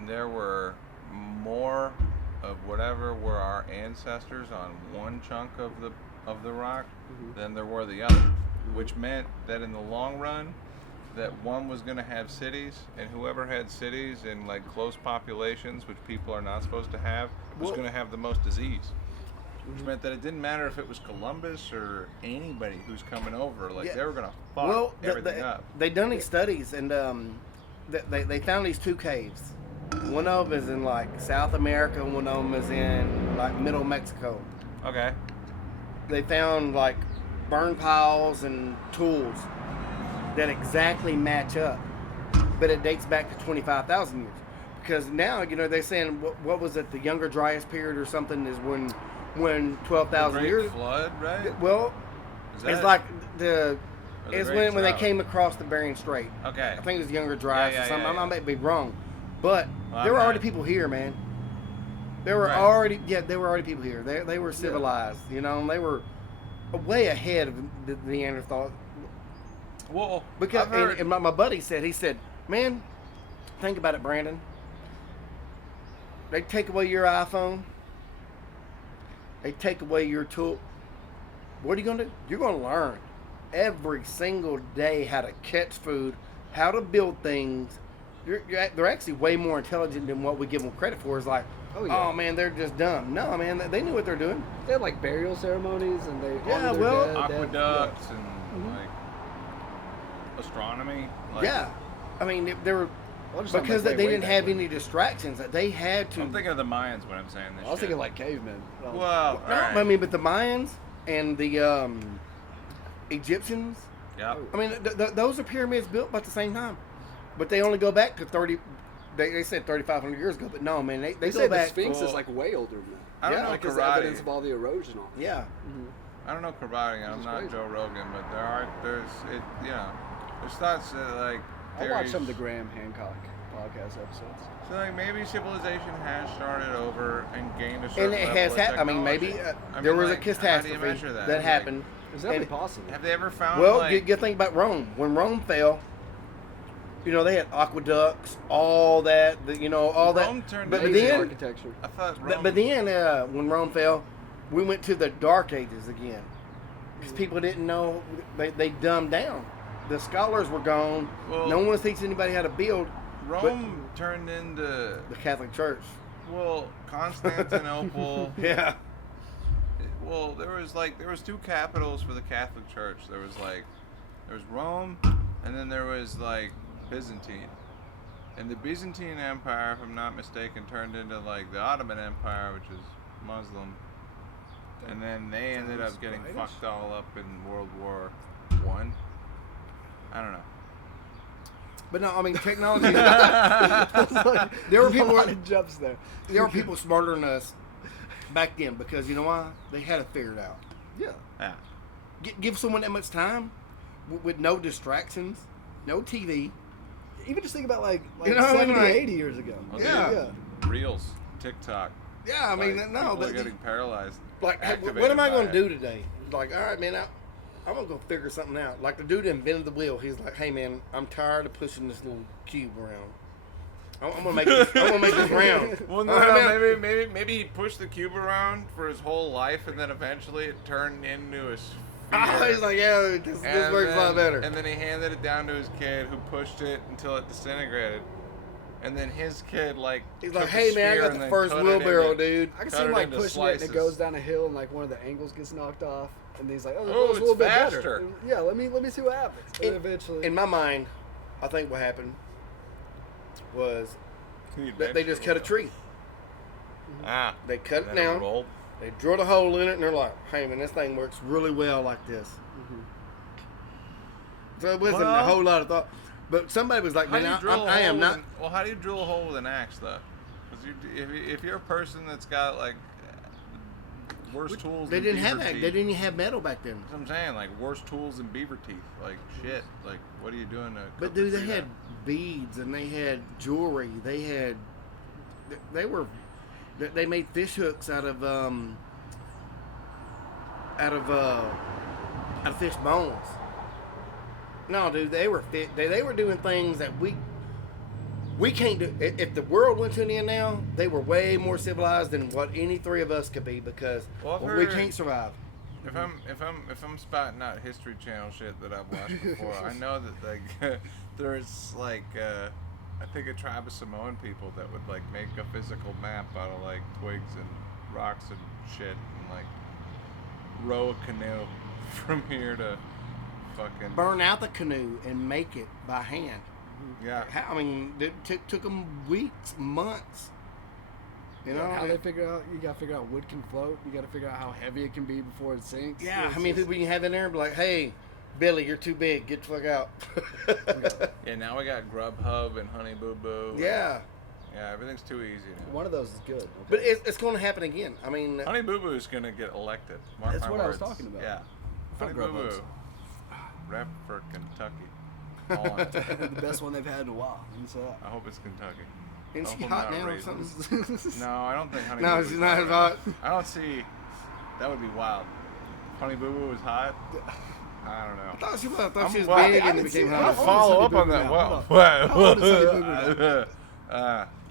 there were more of whatever were our ancestors on one chunk of the rock than there were the other, which meant that in the long run, that one was going to have cities, and whoever had cities in, like, close populations, which people are not supposed to have, was going to have the most disease. Which meant that it didn't matter if it was Columbus or anybody who's coming over, like, they were going to fuck everything up. They done these studies, and they found these two caves. One of them is in like South America, and one of them is in like Middle Mexico. Okay. They found like burn piles and tools that exactly match up, but it dates back to 25,000 years. Because now, you know, they're saying what was it, the Younger Dryas period or something is when 12,000 Great years. Flood, right? Well, Is it's that- like or the it's Great when they Drought? came across the Bering Strait. Okay. I think it was Younger Dryas Yeah, or something. yeah. I might be wrong, but Well, there were I'm already not. people here, man. There were Right. already people here. They were civilized, you know, and they were way ahead of the Neanderthal. Well, Because I've heard, and my buddy said, he said, man, think about it, Brandon. They take away your iPhone. They take away your tool. What are you going to do? You're going to learn every single day how to catch food, how to build things. They're actually way more intelligent than what we give them credit for. It's like, oh man, they're just dumb. No, man, they knew what they're doing. They had like burial ceremonies and they Yeah, honored their well, dead. aqueducts and Mm-hmm. like astronomy. Like, Yeah, I mean, they were Well, just because like they way didn't back have when. any distractions. That they had to. I'm thinking of the Mayans when I'm saying this. I was shit. thinking like cavemen. Well, No, alright. I mean, but the Mayans and the Egyptians. Yep. I mean, those are pyramids built about the same time, but they only go back to 30. They said 3,500 years ago, but no, man, they They go say the back. Sphinx Well, is like way older than that. I don't Yeah, know Like, there's karate. evidence of all the erosion on it. Yeah, I don't know karate. I'm is not crazy. Joe Rogan, but there's thoughts that like I watched some of the theories- Graham Hancock podcast episodes. So like maybe civilization has started over and gained a and certain it level has of happened. I mean, maybe technology. I there mean, was like, a how do you catastrophe measure that, Like, happened. It's definitely And- possible. Have they ever found Well, like get think about Rome. When Rome fell, you know, they had aqueducts, all that. All Rome that. turned But into then, architecture. I thought but, Rome, but then when Rome fell, we went to the Dark Ages again, because people didn't know. They dumbed down. The scholars were gone. Well- No one was teaching anybody how to build. Rome turned into The Catholic Church. Constantinople. Yeah. Well, there was two capitals for the Catholic Church. There was Rome, and then there was like Byzantine. And the Byzantine Empire, if I'm not mistaken, turned into like the Ottoman Empire, which is Muslim. And then they ended up getting Sounds fucked all up in World War One. I don't know. But no, I mean technology. There There were people. jumps there. There were people smarter than us back then, because you know why? They had it figured out. Yeah. Yeah. Give someone that much time with no distractions, no TV. Even just think about like You know, 70, like- 80 years ago. Okay. Yeah. Reels, TikTok. Yeah, I mean, Like, no, people but are getting paralyzed. like, hey, activated what am I by going to it. do today? Like, all right, man, I'm gonna go figure something out. Like the dude that invented the wheel, he's like, hey, man, I'm tired of pushing this little cube around. I'm gonna make this. I'm gonna make this round. Well, no, All right, man. maybe he pushed the cube around for his whole life, and then eventually it turned into a sphere. He's like, yeah, this And works a lot then- better. And then he handed it down to his kid, who pushed it until it disintegrated. And then his kid, like, He's took like, a hey, man, I spear got and the then first cut it wheelbarrow, into- dude. I can cut see him it like into pushing it and it slices. goes down a hill and like one of the angles gets knocked off and he's like, oh, Oh, it goes a it's little bit faster. better. Yeah, let me see what happens. And In- eventually, In my mind, I think what happened was The they just cut a tree. Ah. They cut it And then down. rolled. They drilled a hole in it, and they're like, hey, man, this thing works really well like this. So it wasn't a Well- whole lot of thought. But somebody was like, How do man, you drill I am not. Well, how do you drill a hole with an axe, though? Because if you're a person that's got like worse tools, They than didn't have beaver that. teeth, They didn't even have metal back then. That's what I'm saying, like worse tools than beaver teeth. Like shit. Like what are you doing to? But cut the dude, they tree had down? beads and they had jewelry. They made fish hooks out of fish bones. No, dude, they were they were doing things that we can't do. If the world went to an end now, they were way more civilized than what any three of us could be, because Well, I've we heard- can't survive. If I'm spotting out History Channel shit that I've watched before, I know that like there's like I think a tribe of Samoan people that would like make a physical map out of like twigs and rocks and shit, and like row a canoe from here to fucking Burn out the canoe and make it by hand. yeah. I mean, it took them weeks, months. You know, how they figure out, you gotta figure out wood can float. You gotta figure out how heavy it can be before it sinks. yeah. It's How many just- people you have in there and be like, hey, Billy, you're too big. Get the fuck out. Yeah, now we got Grubhub and Honey Boo Boo. Yeah. Yeah, everything's too easy now. One of those is good. But it's going to happen again. I mean, Honey Boo Boo is gonna get elected. Mark That's my what I was words. talking about. Yeah. Fuck Honey Boo Boo. Grubhubs. Rep for Kentucky. All on it. the best one they've had in a while. And so, I hope it's Kentucky. isn't I she hope hot not now or raisins. something? No, I don't think Honey No, Boo she's Boo's not as hot. hot. I don't see. That would be wild. Honey Boo Boo was hot. I don't know. I thought she was. I thought I'm she was wild. big I and didn't became see- I'm How gonna hot. old is follow Honey up Boo on Boo that. now? Well, Hold on. How old is Honey Boo Boo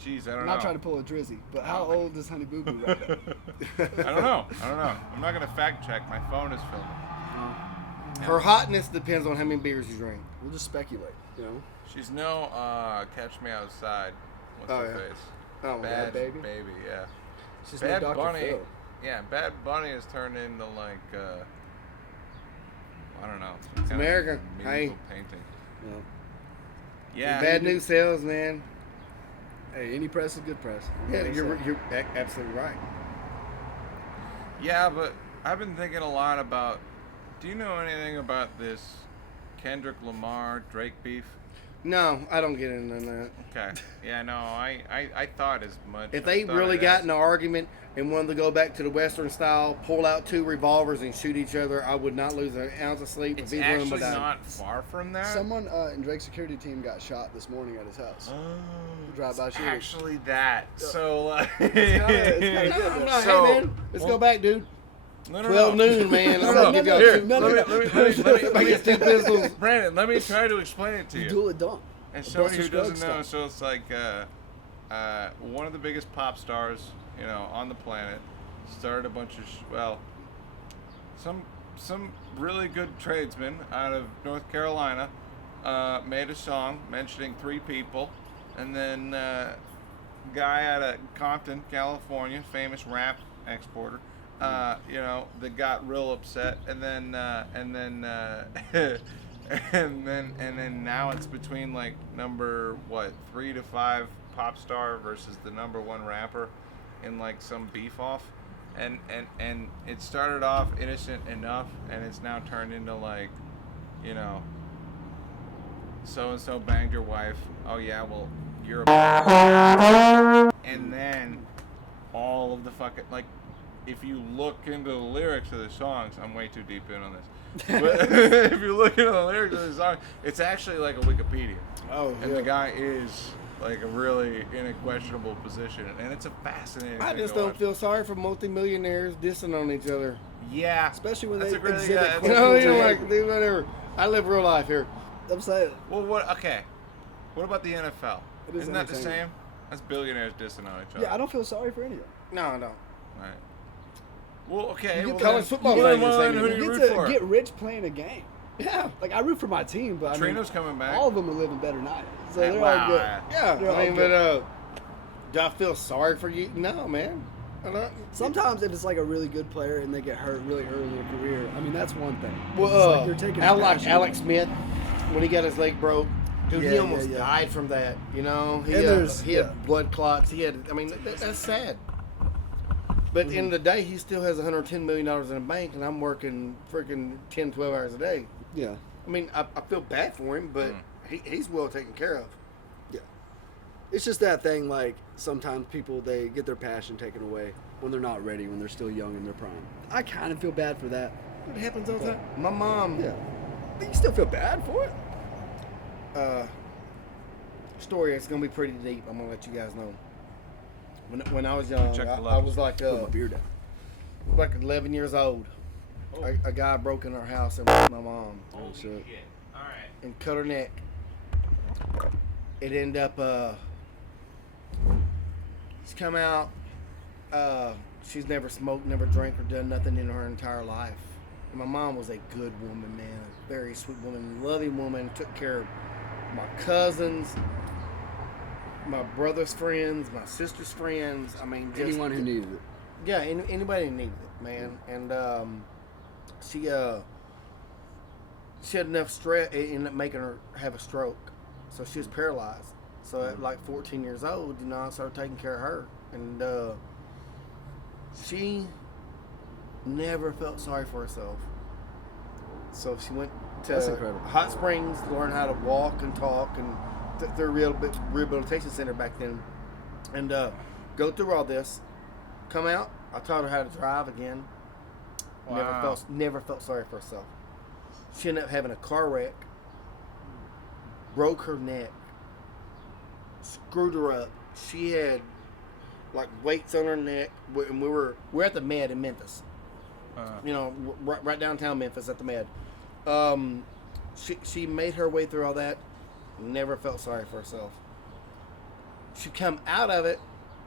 Jeez, I don't I'm know. not trying to pull a drizzy, but how old is Honey Boo Boo right now? I don't know. I'm not gonna fact check. My phone is filming. Her hotness depends on how many beers you drink. We'll just speculate, you know? She's no Catch Me Outside. What's Oh, her yeah. face? Oh, Bad Baby? yeah. She's Bad no Dr. Bunny. Phil. Yeah, Bad Bunny has turned into like I don't know. Some kind of America. medieval Hey. painting. Yeah. Yeah. Bad news sells, man. Hey, any press is good press. Yeah, you're absolutely right. Yeah, but I've been thinking a lot about. Do you know anything about this Kendrick Lamar Drake beef? No, I don't get into that. Okay. Yeah, no, I thought as much. If I they thought really it got as- in an argument and wanted to go back to the Western style, pull out 2 revolvers and shoot each other, I would not lose an ounce of sleep. It's if either one actually died. not far from that. Someone in Drake's security team got shot this morning at his house. Drive-by it's shooting. actually that. So. It's kinda No, good, no, So- hey man, let's go back, dude. No, 12 noon, man. I'm gonna give y'all Here, 2 let me get 2 pistols. Brandon, let me try to explain it to you. Duel it dump. And somebody who Buster doesn't Scruggs know, stuff. so it's like one of the biggest pop stars, on the planet, started a bunch of some really good tradesmen out of North Carolina made a song mentioning 3 people, and then guy out of Compton, California, famous rap exporter, that got real upset, and then and then now it's between like number 3 to 5 pop star versus the number 1 rapper in like some beef off, and it started off innocent enough, and it's now turned into like, so and so banged your wife. Oh yeah, well you're a and then all of the fucking like. If you look into the lyrics of the songs, I'm way too deep in on this. But if you look into the lyrics of the song, it's actually like a Wikipedia. Oh, And the guy is like a really in a questionable position, and it's a fascinating. I thing just to don't watch. feel sorry for multimillionaires dissing on each other. Yeah, Especially when That's they a great- exhibit yeah, You know, cultural like, do whatever. I live real life here. I'm saying. Well, what? Okay. What about the NFL? It is Isn't that the entertaining. same? That's billionaires dissing on each other. Yeah, I don't feel sorry for any of them. No, I don't. Right. Well, okay. You get well, college then- football well, fans then, the same who do thing. you You root get to for? get rich playing a game. Yeah. Like I root for my team, but I mean, Trino's coming back. all of them are living better lives. So Yeah, they're wow. all good. Yeah. They're all I mean, good. but do I feel sorry for you? No, man. I don't. Sometimes if it's like a really good player and they get hurt really early in their career, I mean that's one thing. It's Well, like you're taking a like passion Alex away. Smith, when he got his leg broke, dude, he Yeah, almost yeah. died from that. You know, he, And there's- he yeah. had blood clots. He had. I mean, that's sad. But at the end of the day, he still has $110 million in the bank, and I'm working freaking 10, 12 hours a day. Yeah, I mean, I feel bad for him, but he's well taken care of. yeah. It's just that thing. Like sometimes people they get their passion taken away when they're not ready, when they're still young in their prime. I kind of feel bad for that. It happens all the time. My mom. Yeah, but you still feel bad for it. Story. It's gonna be pretty deep. I'm gonna let you guys know. When I was young, Check the I levels. was like Put my beard down. like 11 years old. A guy broke in our house and raped my mom Oh shit. All right. and cut her neck. It ended up. She's come out. She's never smoked, never drank, or done nothing in her entire life. And my mom was a good woman, man. A very sweet woman, loving woman. Took care of my cousins, my brother's friends, my sister's friends. I mean, just, Anyone who needed it. yeah, anybody who needed it, man. And she had enough stress. It ended up making her have a stroke, so she was paralyzed. So at like 14 years old, I started taking care of her, and she never felt sorry for herself. So she went That's to incredible. Hot Springs to learn how to walk and talk, and their rehabilitation center back then, and go through all this. Come out, I taught her how to drive again. Wow. Never felt sorry for herself. She ended up having a car wreck, broke her neck, screwed her up. She had like weights on her neck, and we're at the Med in Memphis. Right downtown Memphis at the Med. She made her way through all that. Never felt sorry for herself. She come out of it,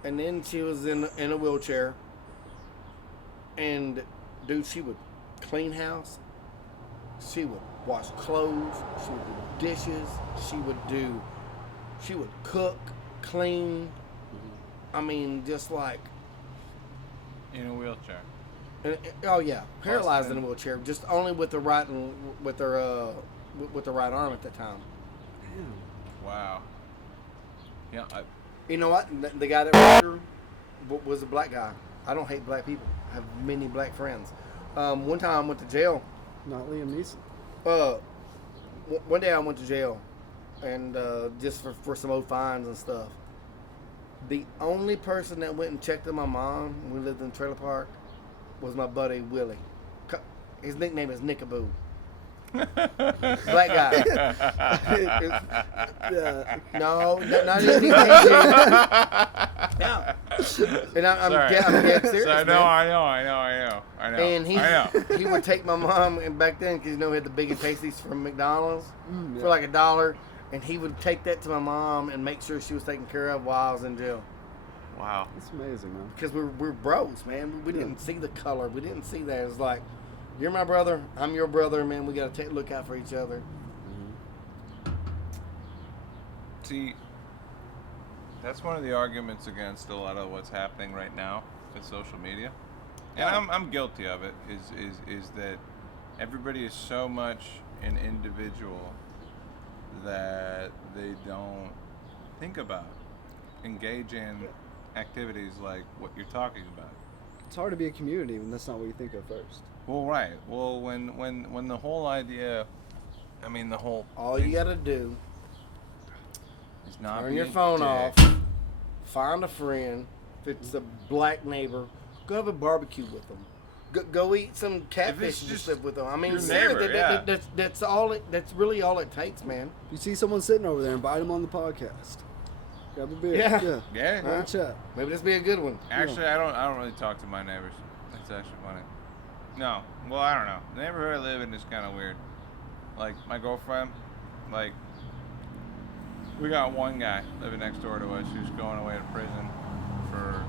and then she was in a wheelchair. And dude, she would clean house. She would wash clothes. She would do dishes. She would cook, clean. I mean, just like. In a wheelchair. Oh yeah, paralyzed in a Boston. wheelchair, just only with the right with her right arm at the time. Wow. Yeah. You know what? The guy that wrote her was a black guy. I don't hate black people. I have many black friends. One time I went to jail. Not Liam Neeson. One day I went to jail, and just for some old fines and stuff. The only person that went and checked on my mom when we lived in a trailer park was my buddy Willie. His nickname is Nickaboo. Black guy. Yeah. No, not even. Yeah. And I'm dead serious. So I know. And I know. he would take my mom, and back then, because he had the big and tasties from McDonald's Yeah. for like $1, and he would take that to my mom and make sure she was taken care of while I was in jail. Wow. It's amazing, man. Because we're bros, man. We didn't see the color. We didn't see that. It's like, you're my brother. I'm your brother, man. We got to look out for each other. See, that's one of the arguments against a lot of what's happening right now with social media, and I'm guilty of it. Is that everybody is so much an individual that they don't think about, engage in activities like what you're talking about. It's hard to be a community when that's not what you think of first. Well, right. Well, when the whole idea, I mean, the whole All thing you got to do is not turn your be a phone dick. off, find a friend. If it's a black neighbor, go have a barbecue with them. Go eat some catfish and just stuff with them. I mean, your seriously, neighbor, yeah. that's all. That's really all it takes, man. You see someone sitting over there, invite them on the podcast. Grab a beer. Yeah. Yeah. Have a chat. Maybe this be a good one. Actually, I don't really talk to my neighbors. That's actually funny. No. Well, I don't know. The neighborhood I live in is kind of weird. Like, my girlfriend, like, we got one guy living next door to us who's going away to prison for,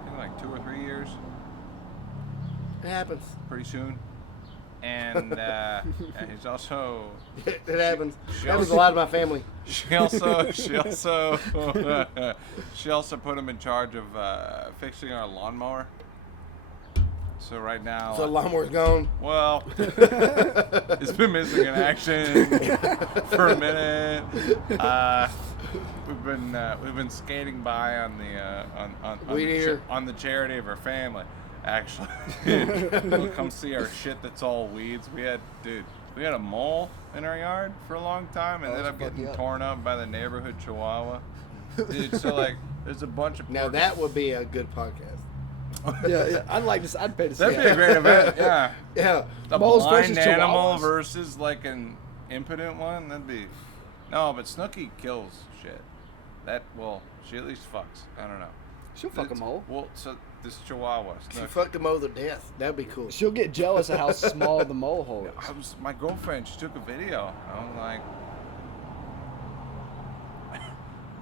I think, like 2 or 3 years. It happens. Pretty soon. And he's also... It happens. She That was a also- lot of my family. She also put him in charge of fixing our lawnmower. So right now, So the lawnmower's gone. well, it's been missing in action for a minute. We've been skating by on the on the charity of our family. Actually, we'll come see our shit that's all weeds. We had a mole in our yard for a long time, and ended up getting torn up by the neighborhood chihuahua. Dude, so like, there's a bunch of Now that would be a good podcast. Yeah. I'd like to. I'd pay to see that'd be a that. great event. Yeah, Yeah. a Moles blind versus animal chihuahuas? versus like an impotent one. That'd be but Snooki kills shit. She at least fucks. I don't know. She'll fuck them all. Well, so this chihuahua, She Snooki. fucked him over to death. That'd be cool. She'll get jealous of how small the mole hole is. My girlfriend, she took a video. I was like,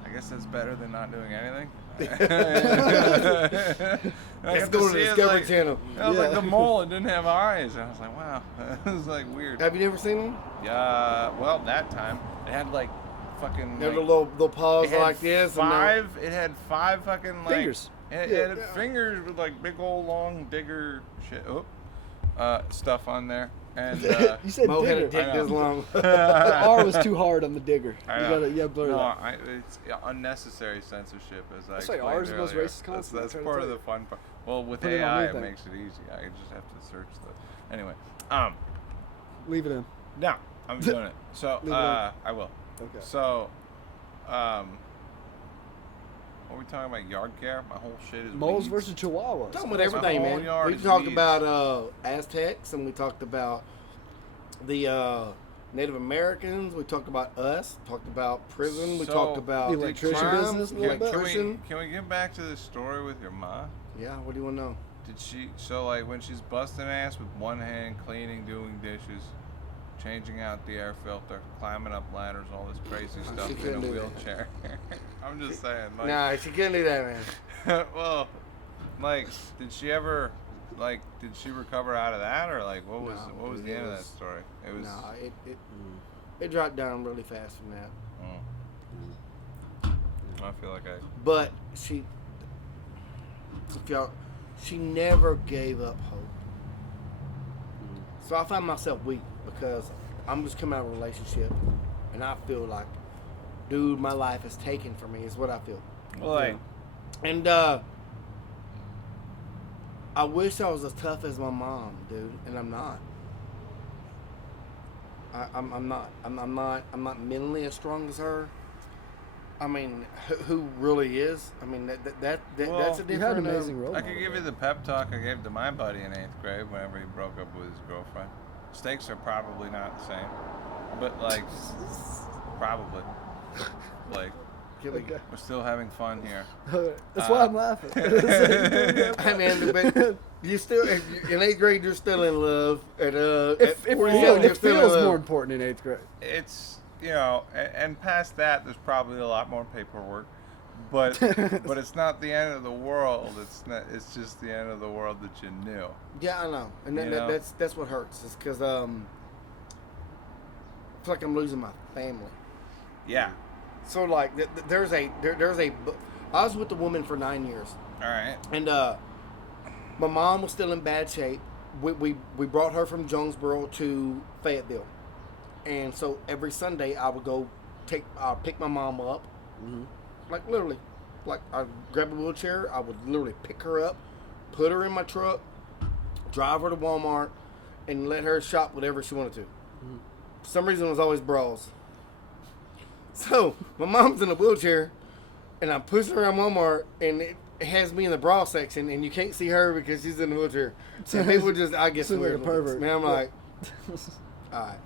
I guess that's better than not doing anything. Let's go to the Discovery Channel. I was like, Yeah. the mole, it didn't have eyes. And I was like, wow. It was like weird. Have you never seen them? Yeah, well, that time, it had like fucking. They're like, the little paws it had like this. And they're- It had 5 fucking like. Fingers. It had fingers with like big old long digger shit. Stuff on there. And You said Mo had a digger. dick this long. The R was too hard on the digger. I You know. gotta blur that. it's unnecessary censorship, as I That's like explained ours is the most earlier. racist concept, That's I'm trying to part of tell the fun part. Well, with Put it on AI, it anything. makes it easy. I just have to search the. Anyway, Leave it in. now I'm doing it. So Leave it in. I will. Okay. So, what are we talking about? Yard care? My whole shit is Moles weeds. versus chihuahuas. Talking about My everything, whole man. yard We is talked weeds. about Aztecs, and we talked about the Native Americans. We talked about us. Talked about prison. We So, talked about The electrician crime, business a little bit? electrician. Can we get back to the story with your ma? Yeah. What do you want to know? Did she, so like when she's busting ass with one hand, cleaning, doing dishes, changing out the air filter, climbing up ladders, all this crazy stuff She in a couldn't do that. wheelchair? I'm just saying, like, Nah, she couldn't do that, man. well, like, did she recover out of that, or like, what was No, what was it the end of that was- story? It was, Nah, it dropped down really fast from that. I feel like But she never gave up hope. So I find myself weak because I'm just coming out of a relationship, and I feel like, dude, my life is taken from me. Is what I feel. Well, like, And I wish I was as tough as my mom, dude, and I'm not. I'm not. I'm not mentally as strong as her. I mean, who really is? I mean, Well, that's a You different. had an amazing role I model. could give you the pep talk I gave to my buddy in 8th grade whenever he broke up with his girlfriend. Stakes are probably not the same, but like, probably. Like, Okay. we're still having fun here. That's why I'm laughing. Hey man, but you still in 8th grade you're still in love. At It 47 feels, you're it still in feels love. more important in 8th grade. It's, you know, and past that, there's probably a lot more paperwork, but but it's not the end of the world. It's not. It's just the end of the world that you knew. Yeah, I know, and You know? that's what hurts. Is because I feel like I'm losing my family. Yeah. So like, there's a. I was with the woman for 9 years, All right. and my mom was still in bad shape. We brought her from Jonesboro to Fayetteville, and so every Sunday I would go pick my mom up, like literally, like I'd grab a wheelchair, I would literally pick her up, put her in my truck, drive her to Walmart, and let her shop whatever she wanted to. For some reason, it was always bras. So my mom's in a wheelchair, and I'm pushing her around Walmart, and it has me in the bra section, and you can't see her because she's in the wheelchair. So people just, I guess, Seems like weird a pervert. Man, I'm like, all right.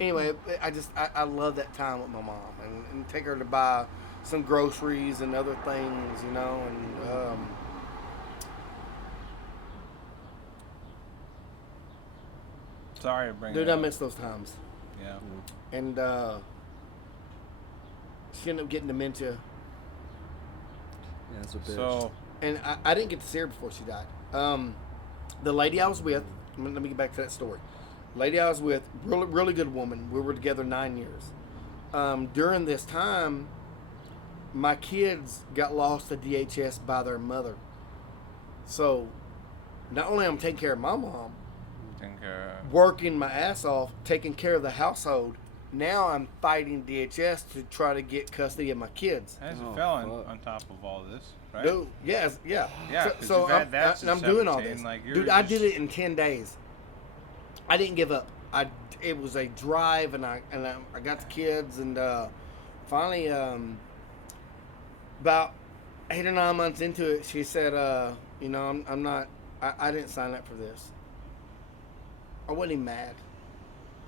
Anyway, I love that time with my mom, and take her to buy some groceries and other things, you know, and Sorry to bring dude, it I up. miss those times. Yeah. And she ended up getting dementia, Yeah, that's a bitch. So and I didn't get to see her before she died. The lady I was with, let me get back to that story. Lady I was with, really good woman. We were together 9 years. During this time, my kids got lost to DHS by their mother. So, not only I'm taking care of my mom, think, working my ass off, taking care of the household, now I'm fighting DHS to try to get custody of my kids. as Oh, a felon fuck. on top of all this, right? Dude, yes, yeah. Yeah, 'cause you've had that since I'm doing all 17, this. like, you're Dude, I just- did it in 10 days. I didn't give up. It was a drive, and I got the kids, and finally, about 8 or 9 months into it, she said, you know, I'm not, I didn't sign up for this. I wasn't even mad.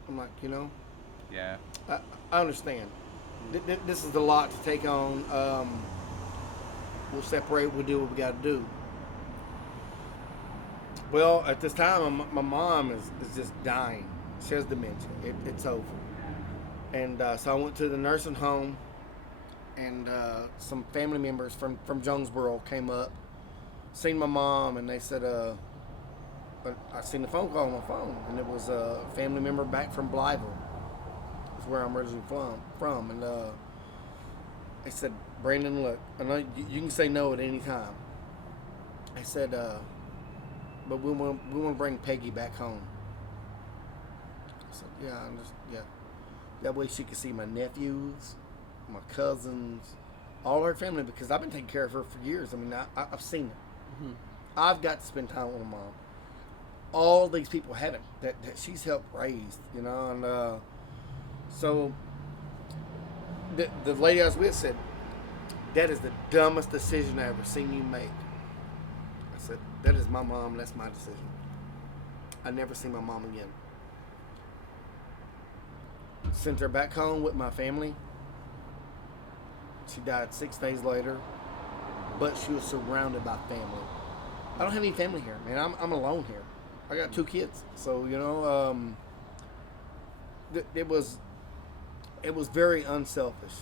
I'm like, you know, Yeah. I understand. This is a lot to take on. We'll separate. We'll do what we got to do. Well, at this time, my mom is just dying. She has dementia. It's over. And so I went to the nursing home, and some family members from Jonesboro came up, seen my mom, and they said, I seen the phone call on my phone, and it was a family member back from Blytheville. That's where I'm originally from. And they said, Brandon, look, I know you can say no at any time. I said, but we want to bring Peggy back home. I said, yeah. That way she could see my nephews, my cousins, all her family, because I've been taking care of her for years. I mean, I've seen it. I've got to spend time with my mom. All these people haven't, that she's helped raise, you know, and so the lady I was with said, that is the dumbest decision I ever seen you make. I said, that is my mom, that's my decision. I never seen my mom again. Sent her back home with my family. She died 6 days later, but she was surrounded by family. I don't have any family here, man. I'm alone here. I got 2 kids, so you know, it was very unselfish.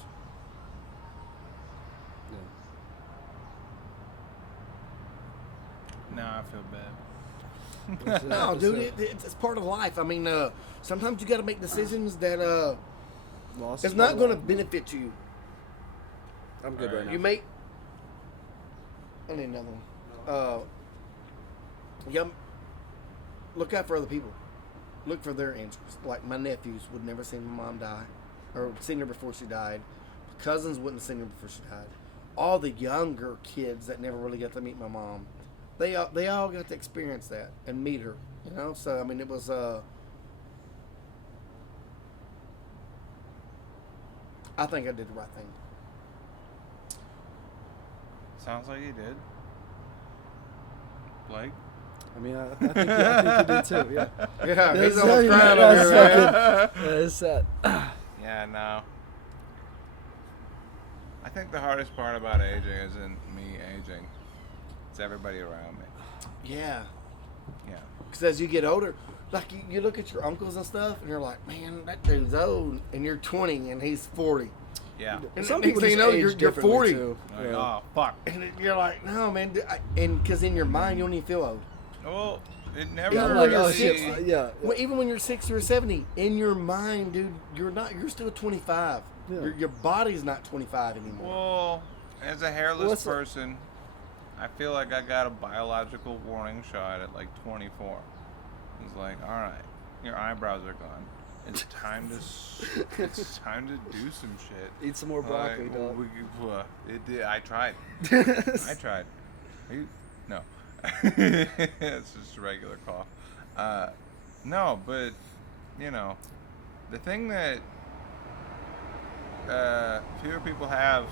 Now I feel bad. No, dude, it's part of life. I mean, sometimes you got to make decisions that Lost it's is not part going to of life. benefit you. I'm good right now. You make. I need another one. Yeah. Look out for other people. Look for their interests. Like my nephews would never see my mom die. or seen her before she died. My cousins wouldn't have seen her before she died. All the younger kids that never really got to meet my mom, they all got to experience that and meet her. You know, so I mean, it was. I think I did the right thing. Sounds like you did. Blake? I mean, I think you did too. Yeah. Yeah, he's That's almost sad, crying yeah, over that's here. fucking- Yeah, it's sad. Yeah, no. I think the hardest part about aging isn't me aging. It's everybody around me. Yeah, Yeah. because as you get older, like you look at your uncles and stuff, and you're like, man, that dude's old, and you're 20 and he's 40. Yeah. And Some next people thing you just know, age you're differently, 40. too. Like, Yeah. oh, fuck. And you're like, no, man. And because in your mind, you don't even feel old. Well, it never Yeah, I'm like, like, oh really- shit. Yeah. Well, even when you're 60 or 70, in your mind, dude, you're still 25. Yeah. Your body's not 25 anymore. Well, as a hairless What's the- person, I feel like I got a biological warning shot at like 24. It's like, all right, your eyebrows are gone. It's time to it's time to do some shit. Eat some more broccoli, dog. I tried. I tried. No. It's just a regular cough. No, but you know, the thing that fewer people have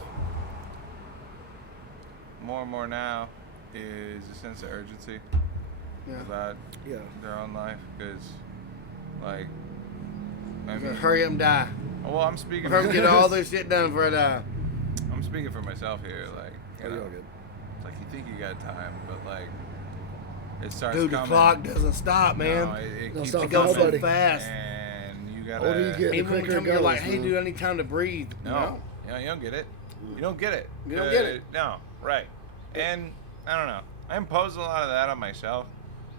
more and more now is a sense of urgency Yeah. about Yeah. their own life. Because, like, I mean, Hurry up and die. well, I'm speaking. Hurry up and get all this shit done before I die. I'm speaking for myself here. Like, Oh, you you're know, all good. it's like you think you got time, but like, it starts Dude, the coming. clock doesn't stop, man. No, it Don't keeps stop, It goes so buddy. fast. and you gotta. Older you get, the Even when quicker it you're goes, like, hey, man. dude, I need time to breathe. No, you don't get it. You don't get it. You don't get it. No, right. And I don't know. I impose a lot of that on myself.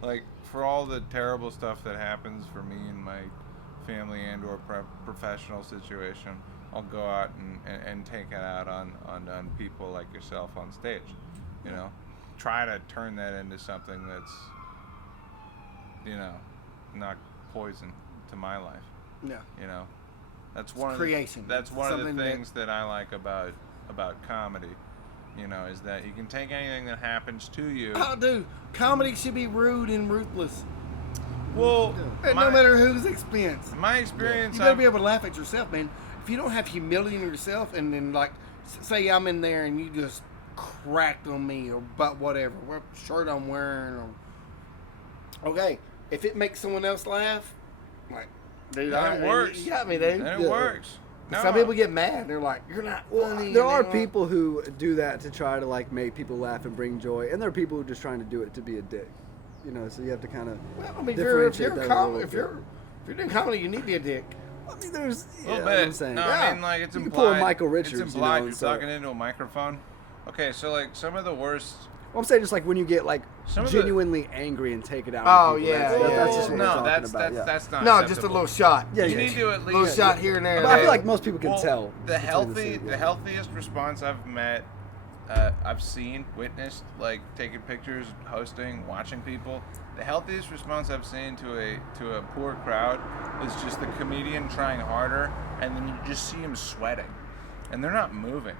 Like, for all the terrible stuff that happens for me and my family and or professional situation, I'll go out and take it out on people like yourself on stage. You know, try to turn that into something that's, you know, not poison to my life. Yeah. You know, that's one creation. Of the, that's one of the Something things that I like about comedy. You know, is that you can take anything that happens to you. Oh, dude, comedy should be rude and ruthless. Well, And no matter whose expense. my experience, You better I've- be able to laugh at yourself, man. If you don't have humility in yourself, and then like, say I'm in there and you just cracked on me or but whatever, what shirt I'm wearing, or okay, if it makes someone else laugh, like, dude, Then it works. You got me, dude. then it Yeah. works. No. Some people get mad. They're like, "You're not funny." There and are they don't- people who do that to try to like make people laugh and bring joy, and there are people who are just trying to do it to be a dick. You know, so you have to kind of Well, I mean, if differentiate you're that a com- little if bit. you're doing comedy, you need to be a dick. I mean, there's A yeah, little what I'm bit. saying. No, Yeah. I mean, like, it's You can implied. pull a Michael Richards, It's you implied know, you're so- talking into a microphone. Okay, so like some of the worst. Well, I'm saying just like when you get like Some of the- genuinely angry and take it out. Oh, on people. yeah, that's, yeah, that's just what no, we're talking that's about. that's yeah. that's not. No, just a acceptable. little shot. Yeah, You yeah. need to at least. Little shot here and there. But I feel Hey. like most people can Well, tell. The yeah. healthiest response I've met, I've seen, witnessed, like taking pictures, hosting, watching people. The healthiest response I've seen to a poor crowd is just the comedian trying harder, and then you just see him sweating, and they're not moving.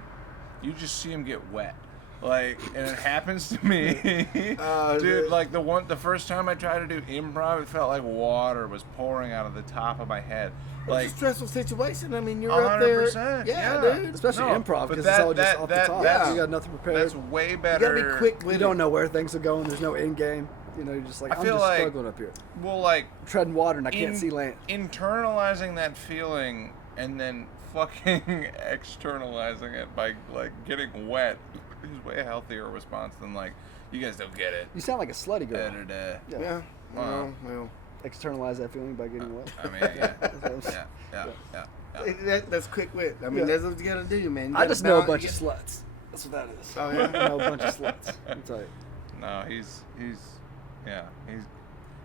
You just see him get wet. Like, and it happens to me, dude. Like the first time I tried to do improv, it felt like water was pouring out of the top of my head. Like, It's a stressful situation. I mean, you're up there. 100%, Yeah, yeah. dude. Especially No, improv but because that- it's all just that- off that- the top. that's- You got nothing prepared. that's way You better. gotta be quick with You it. don't know where things are going. There's no end game. You know, you're just like, I I'm feel just like- struggling up here. Well, like, Treading water and I can't see land. internalizing that feeling and then fucking externalizing it by like getting wet is way healthier response than like, you guys don't get it. You sound like a slutty girl. Da-da-da. Yeah. Wow. Well, Externalize that feeling by getting wet. I mean, yeah, That's- yeah. that's quick wit. I mean, Yeah. that's what you gotta do, man. You I gotta just know a balance- bunch of sluts. That's what that is. Oh, yeah? I know a bunch of sluts. I'm telling you. No, he's,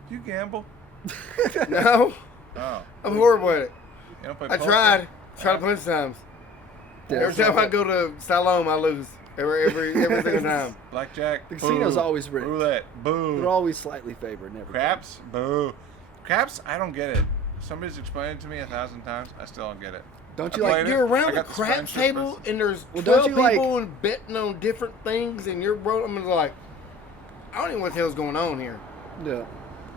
you gamble? No, Oh, I'm horrible at it. you don't play I poker? tried a bunch of times. Yeah, Every time I go to Salome, I lose. Every single time. Blackjack. The casino's boo. always rigged. Roulette. Boo. They're always slightly favored. Never. Craps? Boo. Craps? I don't get it. Somebody's explained it to me 1,000 times. I still don't get it. Don't you I like- played it. You're I around a got the craps friendship table list. and there's Well, 12 don't you, like- people and betting on different things and you're rolling. I'm like, I don't even know what the hell's going on here. Yeah.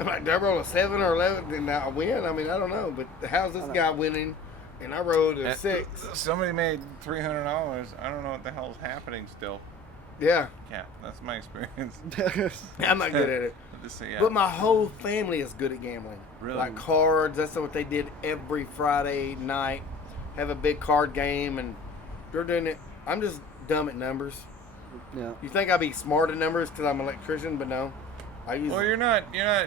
I'm like, did I roll a 7 or 11 and I win? I mean, I don't know. But how's this guy winning? And I rolled a 6. Somebody made $300. I don't know what the hell's happening still. Yeah. Yeah, that's my experience. I'm not good at it. Yeah. But my whole family is good at gambling. Really? Like cards. That's what they did every Friday night. Have a big card game, and they're doing it. I'm just dumb at numbers. Yeah. You think I'd be smart at numbers because I'm an electrician, but no. I use. Well, you're not. Well,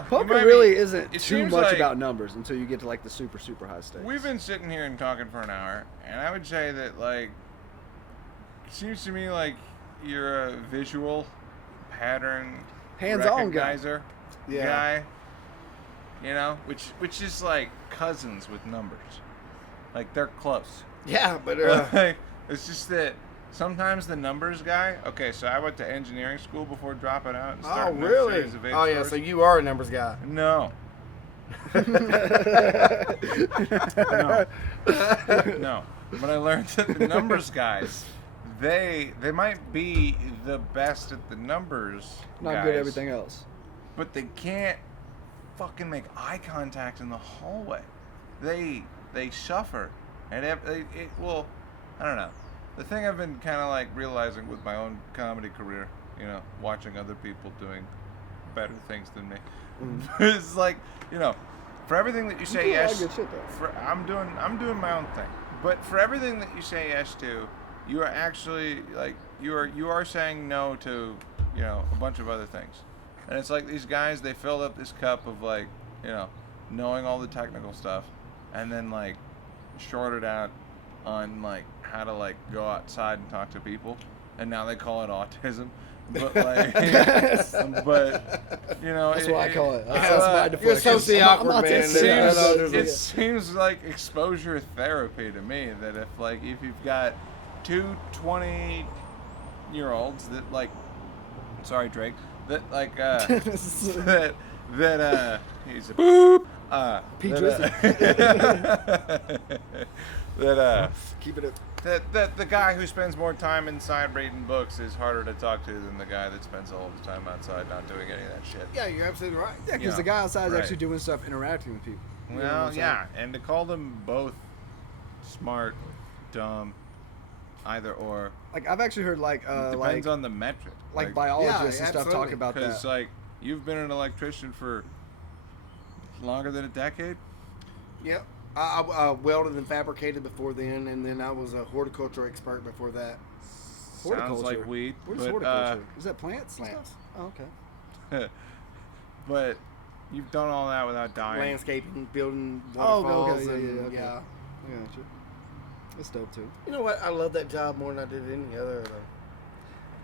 you Poker might really be- isn't it too seems much like about numbers until you get to like the super high stakes. We've been sitting here and talking for an hour, and I would say that like, it seems to me like you're a visual pattern Hands-on guy. recognizer Yeah. guy. You know, which is like cousins with numbers. Like they're close. Yeah, but Like, it's just that sometimes the numbers guy. Okay, so I went to engineering school before dropping out. And oh starting a really? series of 8 Oh yeah, stores. so you are a numbers guy. No. No. But I learned that the numbers guys, they might be the best at the numbers Not guys, good at everything else. but they can't fucking make eye contact in the hallway. They suffer. And well, I don't know. The thing I've been kind of like realizing with my own comedy career, you know, watching other people doing better things than me, it's like, you know, for everything that you say do a lot of yes, good shit, though. I'm doing my own thing. But for everything that you say yes to, you are actually like you are saying no to, you know, a bunch of other things. And it's like these guys, they filled up this cup of like, you know, knowing all the technical stuff, and then like shorted out on like how to like go outside and talk to people, and now they call it autism. But like, but you know, That's what I call it. That's my You're deflection. socially awkward, man. it Yeah, seems, it seems like exposure therapy to me. That if you've got two 20-year-olds that like, sorry Drake, that like that he's a boop. Pete That Keep it up. that the guy who spends more time inside reading books is harder to talk to than the guy that spends all his time outside not doing any of that shit. Yeah, you're absolutely right. Yeah, because Yeah, the guy outside is right. actually doing stuff, interacting with people. You know what Well, I'm saying? yeah, and to call them both smart, dumb, either or, Like I've actually heard like depends on the metric. like biologists Yeah, and stuff absolutely. talk about Because that. like you've been an electrician for longer than a decade. Yep. I welded and fabricated before then, and then I was a horticulture expert before that. Sounds like weed. What is but, horticulture? Is that plants? and Plants. stuff? Oh, okay. but you've done all that without dying. Landscaping, building Oh, waterfalls, okay, and okay. yeah. I got you. That's dope too. You know what? I love that job more than I did any other.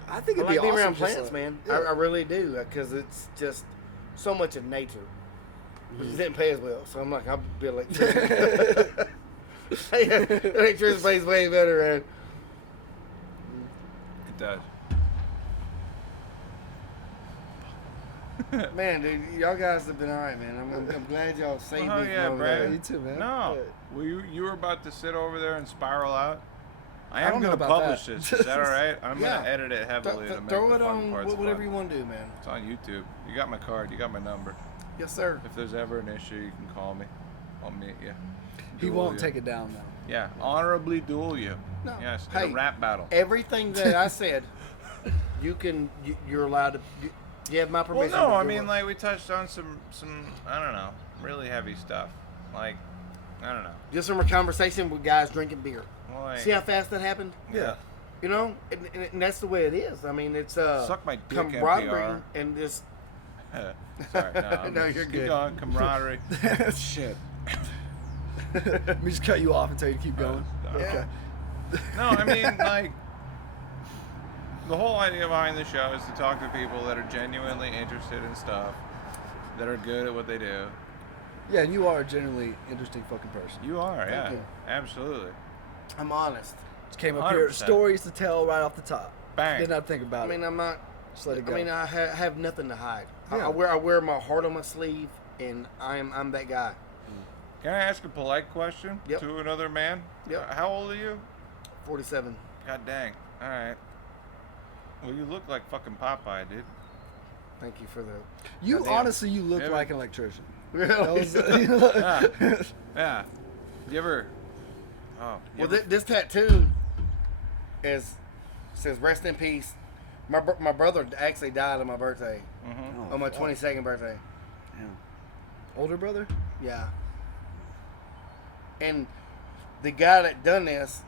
I think I it'd like be being awesome around just plants, like- man. Yeah. I really do, because it's just so much in nature. But it didn't pay as well, so I'm like, I'll be like, electricity pays way better, man. It does. Man, dude, y'all guys have been all right, man. I'm glad y'all saved Oh me yeah, from over Brad. there. You too, man. No, Yeah. well, you were about to sit over there and spiral out. I am don't know going to about publish that. this. Is that all right? I'm Yeah. going to edit it heavily to make Throw the it fun on parts whatever fun. you want to do, man. It's on YouTube. You got my card. You got my number. Yes, sir. If there's ever an issue, you can call me. I'll meet you. He Duel won't you. take it down though. Yeah, honorably duel you. No. Yes, in Hey, a rap battle. Everything that I said, you're allowed to. You have my Well, permission. no, to I do mean, it. like, we touched on some, I don't know, really heavy stuff. Like, I don't know. Just from a conversation with guys drinking beer. Well, like, See how fast that happened? yeah. You know, and that's the way it is. I mean, it's Suck my dick, camaraderie NPR. and just. Sorry, no. No, you're keep good. going. Camaraderie. Shit. Let me just cut you off and tell you to keep going. Yeah. No, I mean, like, the whole idea behind the show is to talk to people that are genuinely interested in stuff, that are good at what they do. Yeah, and you are a genuinely interesting fucking person. You are, yeah. you. Absolutely. I'm honest. Just came up here, 100%. stories to tell right off the top. Bang. Did not think about I mean, it. I'm not. Just let it go. I mean, I have nothing to hide. Yeah. I wear my heart on my sleeve, and I'm that guy. Can I ask a polite question Yep. to another man? Yep. How old are you? 47. God dang. All right. Well, you look like fucking Popeye, dude. Thank you for the. You Goddamn. honestly, you look Yeah. like an electrician. Really? That was, Yeah. Yeah. You ever? Oh. You Well, ever- this tattoo says "Rest in peace." My brother actually died on my birthday, Mhm. on my fuck. 22nd birthday. Damn. Older brother? Yeah. And the guy that done this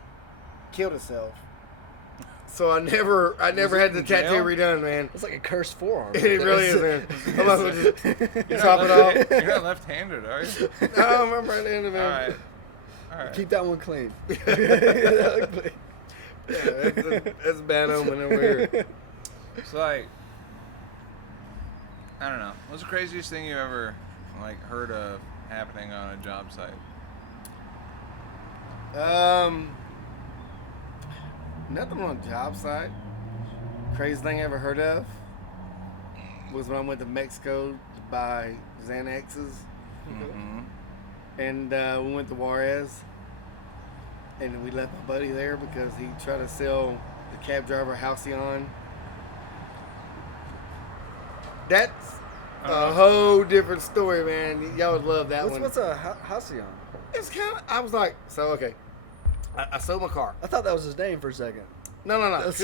killed himself. So I never Was had it the in tattoo jail? redone, man. It's like a cursed forearm. It really is, man. I might as well just You're chop it not off. left- You're not left-handed, are you? No, I'm right in the All man. right. All right. Keep that one clean. Yeah, that's a bad omen over here. It's like, I don't know. What's the craziest thing you ever like heard of happening on a job site? Nothing on a job site. Craziest thing I ever heard of was when I went to Mexico to buy Xanaxes, Mm-hmm. and we went to Juarez, and we left my buddy there because he tried to sell the cab driver Halcyon. That's a whole different story, man. Y'all would love that one. What's a Halcyon? It's kind of. I was like, so okay. I sold my car. I thought that was his name for a second. No. That's-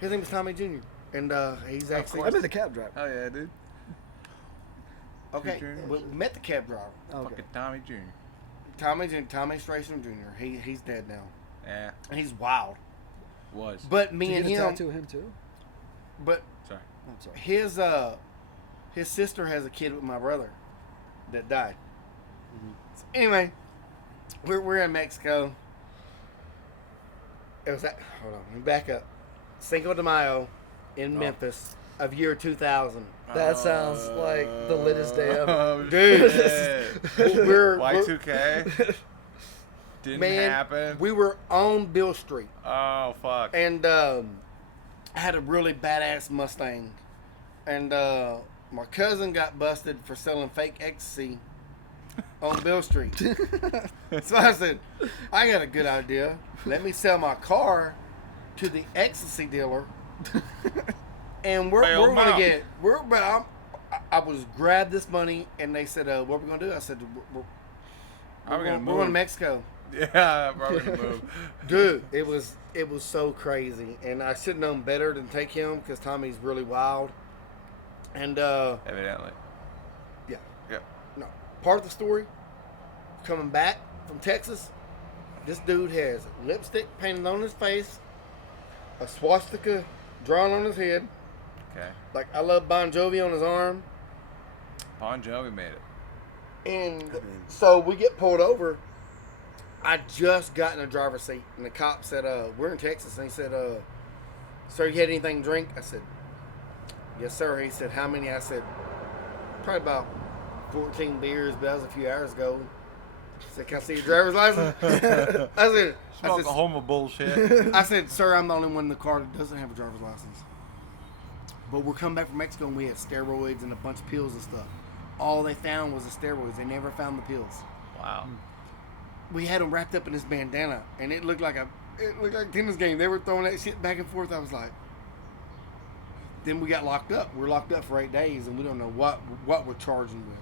His name is Tommy Jr. And he's actually I meant the cab driver. Oh yeah, dude. okay. Jr.? We met the cab driver, Okay. Fucking Tommy Jr. Tommy Stracer Jr. He's dead now. Yeah, And he's wild. was. But me Did and you get a him. tattoo of him too? But Sorry. Oh, I'm sorry. his sister has a kid with my brother that died. Mm-hmm. So anyway, we're in Mexico. It was hold on, let me back up. Cinco de Mayo in Memphis of year 2000. That sounds like the littest day ever. Oh, Dude. shit. We're Y2K didn't man, happen. we were on Bill Street, Oh fuck. and I had a really badass Mustang, and my cousin got busted for selling fake ecstasy on Bill Street. So I said, I got a good idea. Let me sell my car to the ecstasy dealer, and we're Bail 'em gonna out. get I was grab this money, and they said, what are we gonna do? I said, we're gonna going to move. Mexico. Yeah, probably gonna move. Dude, it was so crazy, and I should have known better than take him because Tommy's really wild. And Evidently. yeah, Yep. no. Part of the story, coming back from Texas, this dude has lipstick painted on his face, a swastika drawn on his head, Okay. like I love Bon Jovi on his arm, Bon Jovi made it. and so we get pulled over. I just got in a driver's seat, and the cop said, we're in Texas, and he said, sir, you had anything to drink? I said, yes, sir. He said, how many? I said, probably about 14 beers, but that was a few hours ago. He said, can I see your driver's license? I Smoke said, a homo bullshit. I said, sir, I'm the only one in the car that doesn't have a driver's license. But we're coming back from Mexico, and we had steroids and a bunch of pills and stuff. All they found was the steroids. They never found the pills. Wow. We had them wrapped up in this bandana, and it looked like a tennis game. They were throwing that shit back and forth. I was like, then we got locked up. We're locked up for 8 days, and we don't know what we're charging with.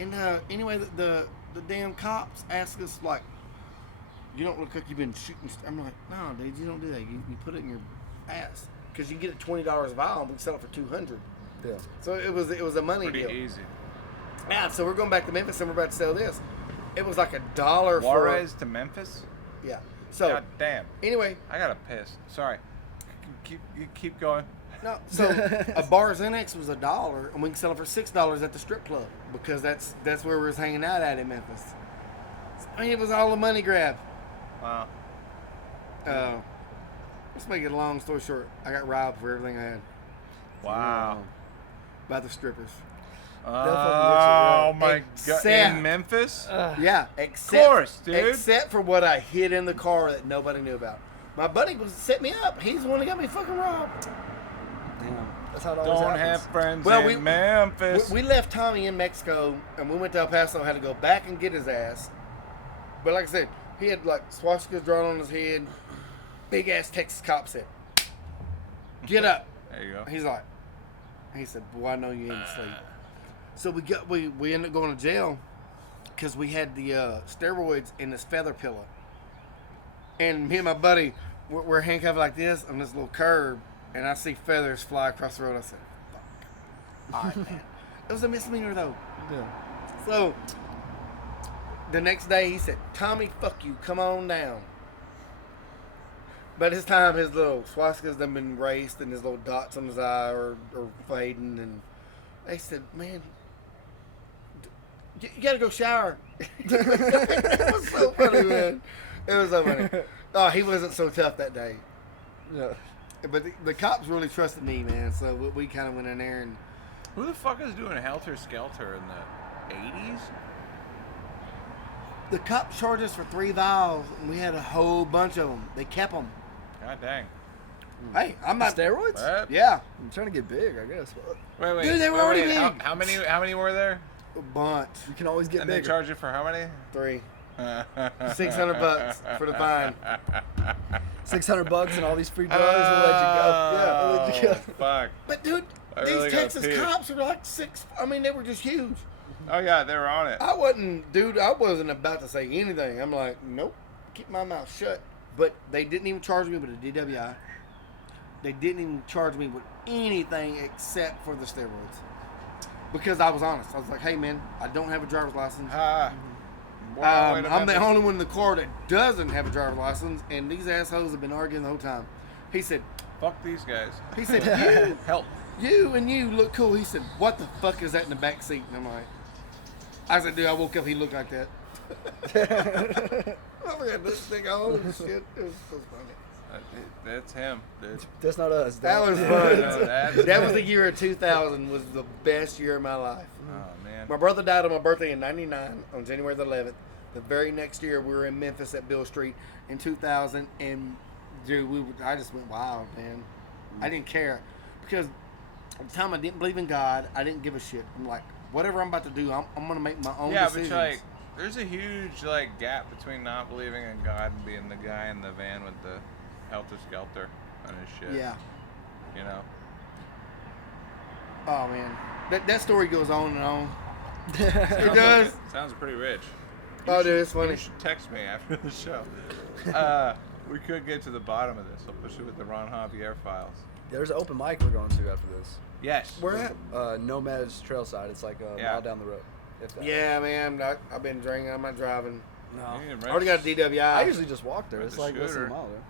And anyway, the damn cops asked us, like, you don't look like you've been shooting. I'm like, no, dude, you don't do that. You put it in your ass because you get it $20 a vial, and we sell it for $200. Yeah. So it was a money Pretty deal. easy. Yeah, so we're going back to Memphis, and we're about to sell this. It was like $1 Juarez to Memphis? for yeah. So God damn. anyway. I gotta piss. Sorry. Keep going. No, so a bar Xanax was $1, and we can sell it for $6 at the strip club because that's where we was hanging out at in Memphis. I mean, it was all a money grab. Wow. Let's make it a long story short. I got robbed for everything I had Wow. by the strippers. Oh my god! Except- In Memphis? Yeah, except course, dude. except for what I hid in the car that nobody knew about. My buddy was set me up. He's the one that got me fucking robbed. Damn. That's how it always Don't happens. have friends Well, in Memphis. We left Tommy in Mexico, and we went to El Paso. Had to go back and get his ass. But like I said, he had like swastikas drawn on his head. Big ass Texas cop said, "Get up." There you go. He said, "Boy, I know you ain't asleep." So we ended up going to jail because we had the steroids in this feather pillow. And me and my buddy, we're handcuffed like this on this little curb, and I see feathers fly across the road. I said, "Fuck." All right, man. It was a misdemeanor though. Yeah. So the next day he said, "Tommy, fuck you, come on down." But this time his little swastikas done been erased and his little dots on his eye are fading, and they said, "Man, you gotta go shower." It was so funny, man. It was so funny. Oh, he wasn't so tough that day. Yeah. But the cops really trusted me, man. So we kind of went in there and Who the fuck is doing Helter Skelter in the 80s? the cops charged us for 3 vials, and we had a whole bunch of them. They kept them. God dang. Hey, I'm not. Steroids? What? Yeah, I'm trying to get big, I guess. Wait. Dude, they were already big. How many were there? a bunch. You can always get And they bigger. charge you for how many? 3. $600 for the fine. $600 and all these free drugs will let you go. Yeah, they'll let you go. Fuck. But dude, I these really gotta Texas pee. cops are like 6. I mean, they were just huge. Oh yeah, they were on it. I wasn't about to say anything. I'm like, nope, keep my mouth shut. But they didn't even charge me with a DWI. They didn't even charge me with anything except for the steroids. Because I was honest. I was like, hey man, I don't have a driver's license. I'm the only one in the car that doesn't have a driver's license, and these assholes have been arguing the whole time. He said, Fuck these guys. he said, Help. you look cool. He said, what the fuck is that in the back seat? And I'm like, I said, dude, I woke up, he looked like that. I had this thing on and shit. It was so funny. That's him, dude. That's not us. That was No, fun. that's That was him. the year of 2000. Was the best year of my life. Oh man. My brother died on my birthday in '99 on January the 11th. The very next year, we were in Memphis at Bill Street in 2000, and dude, I just went wild, man. I didn't care because at the time I didn't believe in God. I didn't give a shit. I'm like, whatever I'm about to do, I'm gonna make my own decisions. But like, there's a huge like gap between not believing in God and being the guy in the van with the Helter Skelter on his shit. Yeah. You know. Oh man, that story goes on and on. It Sounds does. Sounds pretty rich. Oh, dude, it's funny. You should text me after the show. We could get to the bottom of this. I'll push it with the Ron Javier files. There's an open mic we're going to after this. Yes. Where at? Nomad's Trailside. It's like a Yeah. mile down the road. If that. Yeah, man. I've been drinking. I'm not driving. No. You need I to already got a DWI. I usually just walk there. With It's the like less than a scooter. mile there.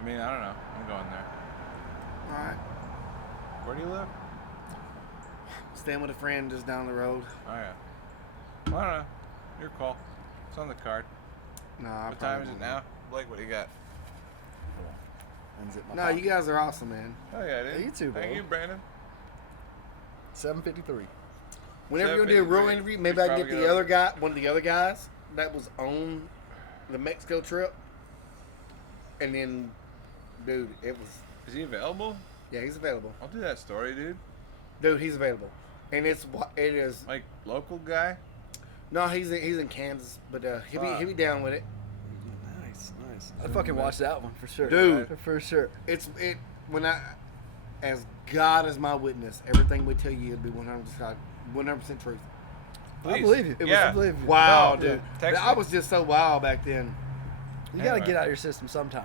I mean, I don't know. I'm going there. All right. Where do you live? Staying with a friend just down the road. Oh yeah. Well, I don't know. Your call. It's on the card. Nah. What time is it now? Blake, what do you got? Unzip my No, pocket. you guys are awesome, man. Oh yeah, dude. Hey, you too, bro. Thank you, Brandon. 7:53. Whenever you do a real 7:53. interview, maybe We I should can get probably the go. other guy, one of the other guys that was on the Mexico trip. And then, dude, it was, Is he available? yeah, he's available. I'll do that story, dude. Dude, he's available. And it is, Like local guy. no, he's in Kansas, but he'll be down with it. Nice. I'd fucking watch that one for sure. Dude. For sure. As God is my witness, everything we tell you will be 100% truth. I Please. believe you. Yeah. I believe you. Wow, No, dude. text I me. was just so wild back then. You gotta Anyway. get out of your system sometime.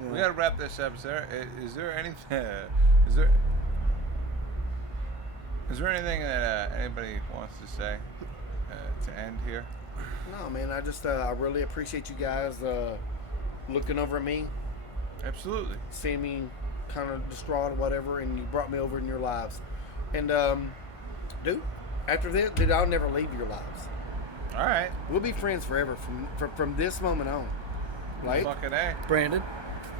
You We know? gotta wrap this up. Is there anything? Is there anything that anybody wants to say to end here? No, man, I really appreciate you guys looking over at me, Absolutely. seeing me kind of distraught or whatever, and you brought me over in your lives. And, dude, after this, dude, I'll never leave your lives. All right. We'll be friends forever from this moment on. Right? Fucking A. Brandon.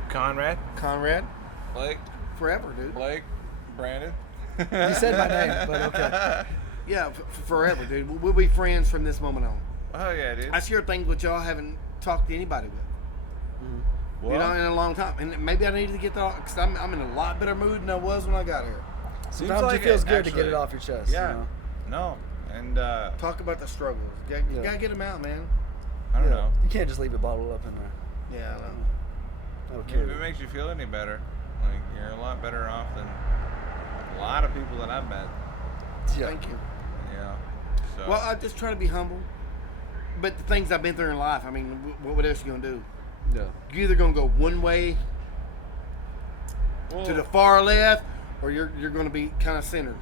Conrad. Conrad, Blake. forever, dude. Blake. Brandon. You said my name, but okay. Yeah, forever, dude. We'll be friends from this moment on. Oh yeah, dude. I share things with y'all I haven't talked to anybody with. You know, in a long time. And maybe I needed to get that because I'm in a lot better mood than I was when I got here. Sometimes like it feels good to actually. get it off your chest. Yeah. You know? No. And Talk about the struggles. You Yeah. gotta get them out, man. I don't Yeah. know. You can't just leave it bottled up in there. Yeah, I know. That'll If kill it you. makes you feel any better, like you're a lot better off than a lot of people that I've met. Yeah. Thank you. Yeah. So. Well, I just try to be humble. But the things I've been through in life, I mean, what else you gonna do? Yeah. You're either gonna go one way to the far left, or you're gonna be kind of centered.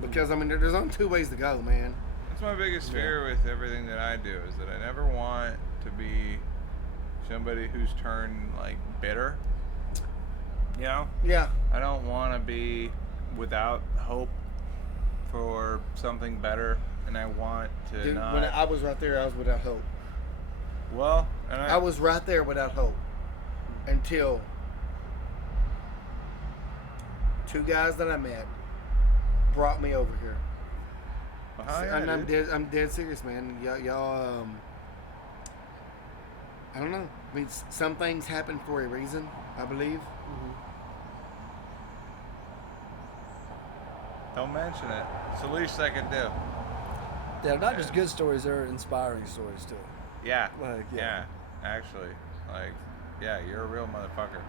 Because I mean, there's only two ways to go, man. That's my biggest fear with everything that I do is that I never want to be somebody who's turned like bitter. You know? Yeah. I don't want to be without hope for something better, and I want to Dude, not. when I was right there, I was without hope. Well, and I was right there without hope until two guys that I met brought me over here. Well, hell yeah, And dude. I'm dead serious, man. Y'all, I don't know. I mean, some things happen for a reason, I believe. Don't mention it. It's the least I can do. They're not just good stories; they're inspiring stories too. Yeah. Like, yeah. Actually, like, yeah, you're a real motherfucker.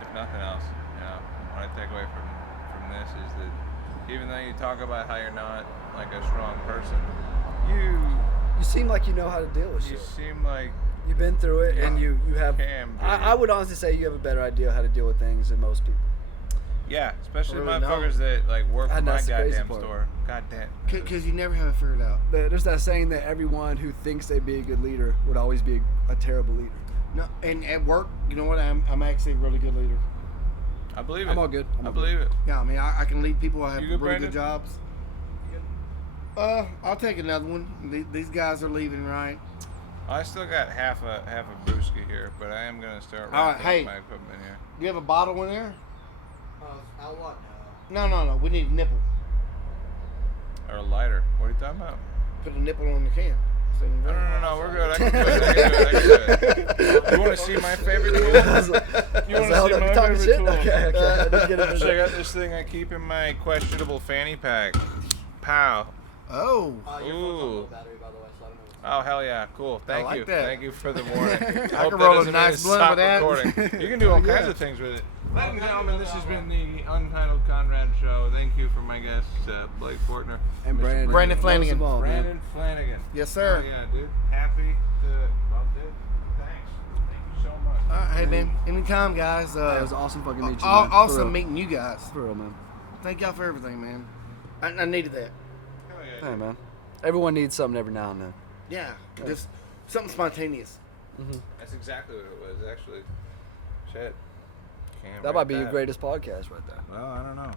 If nothing else, you know, what I take away from this is that even though you talk about how you're not like a strong person, you seem like you know how to deal with you shit. seem like You've been through it, and you have. can be. I would honestly say you have a better idea how to deal with things than most people. Yeah, especially Really motherfuckers that like work for And my that's the crazy goddamn part. store. Goddamn. Because you never have it figured out. There's that saying that everyone who thinks they'd be a good leader would always be a terrible leader. No, and at work, you know what? I'm actually a really good leader. I believe it. I'm all good. I believe it. Yeah, I mean, I can lead people. I have You good, really Brandon? good jobs. I'll take another one. These guys are leaving, right? I still got half a brewski here, but I am gonna start All right, wrapping hey. up my equipment here. You have a bottle in there? Outlawed No. We need a nipple. Or a lighter. What are you talking about? Put a nipple on the can. So you can drink. No, we're good. I can do it. You want to see my favorite tool? You want to see my talking favorite shit? tool? Okay. I didn't get it. Check out this thing I keep in my questionable fanny pack. Pow. Oh. Your phone's on Ooh. low battery, by the way, so I don't know what's Oh, hell yeah. Cool. Thank like you. that. Thank you for the warning. I can hope that roll a doesn't mean nice to blunt stop with that. recording. You can do all kinds of things with it. Ladies and gentlemen, this has been the Untitled Conrad Show. Thank you for my guests, Blake Fortner And Mr. Brandon. Brandon Flanagan. Most of all, man. Brandon Flanagan. Yes, sir. Oh, yeah, dude. Happy to. Well, dude, thanks. Thank you so much. All right, hey, man. Anytime, guys. It was awesome fucking meeting you, man. For Awesome real. meeting you guys. For real, man. Thank y'all for everything, man. I needed that. Hell yeah, Hey, man. Everyone needs something every now and then. Yeah. Just something spontaneous. That's exactly what it was, actually. Shit. Can't That write might be your greatest podcast right there. Well, I don't know.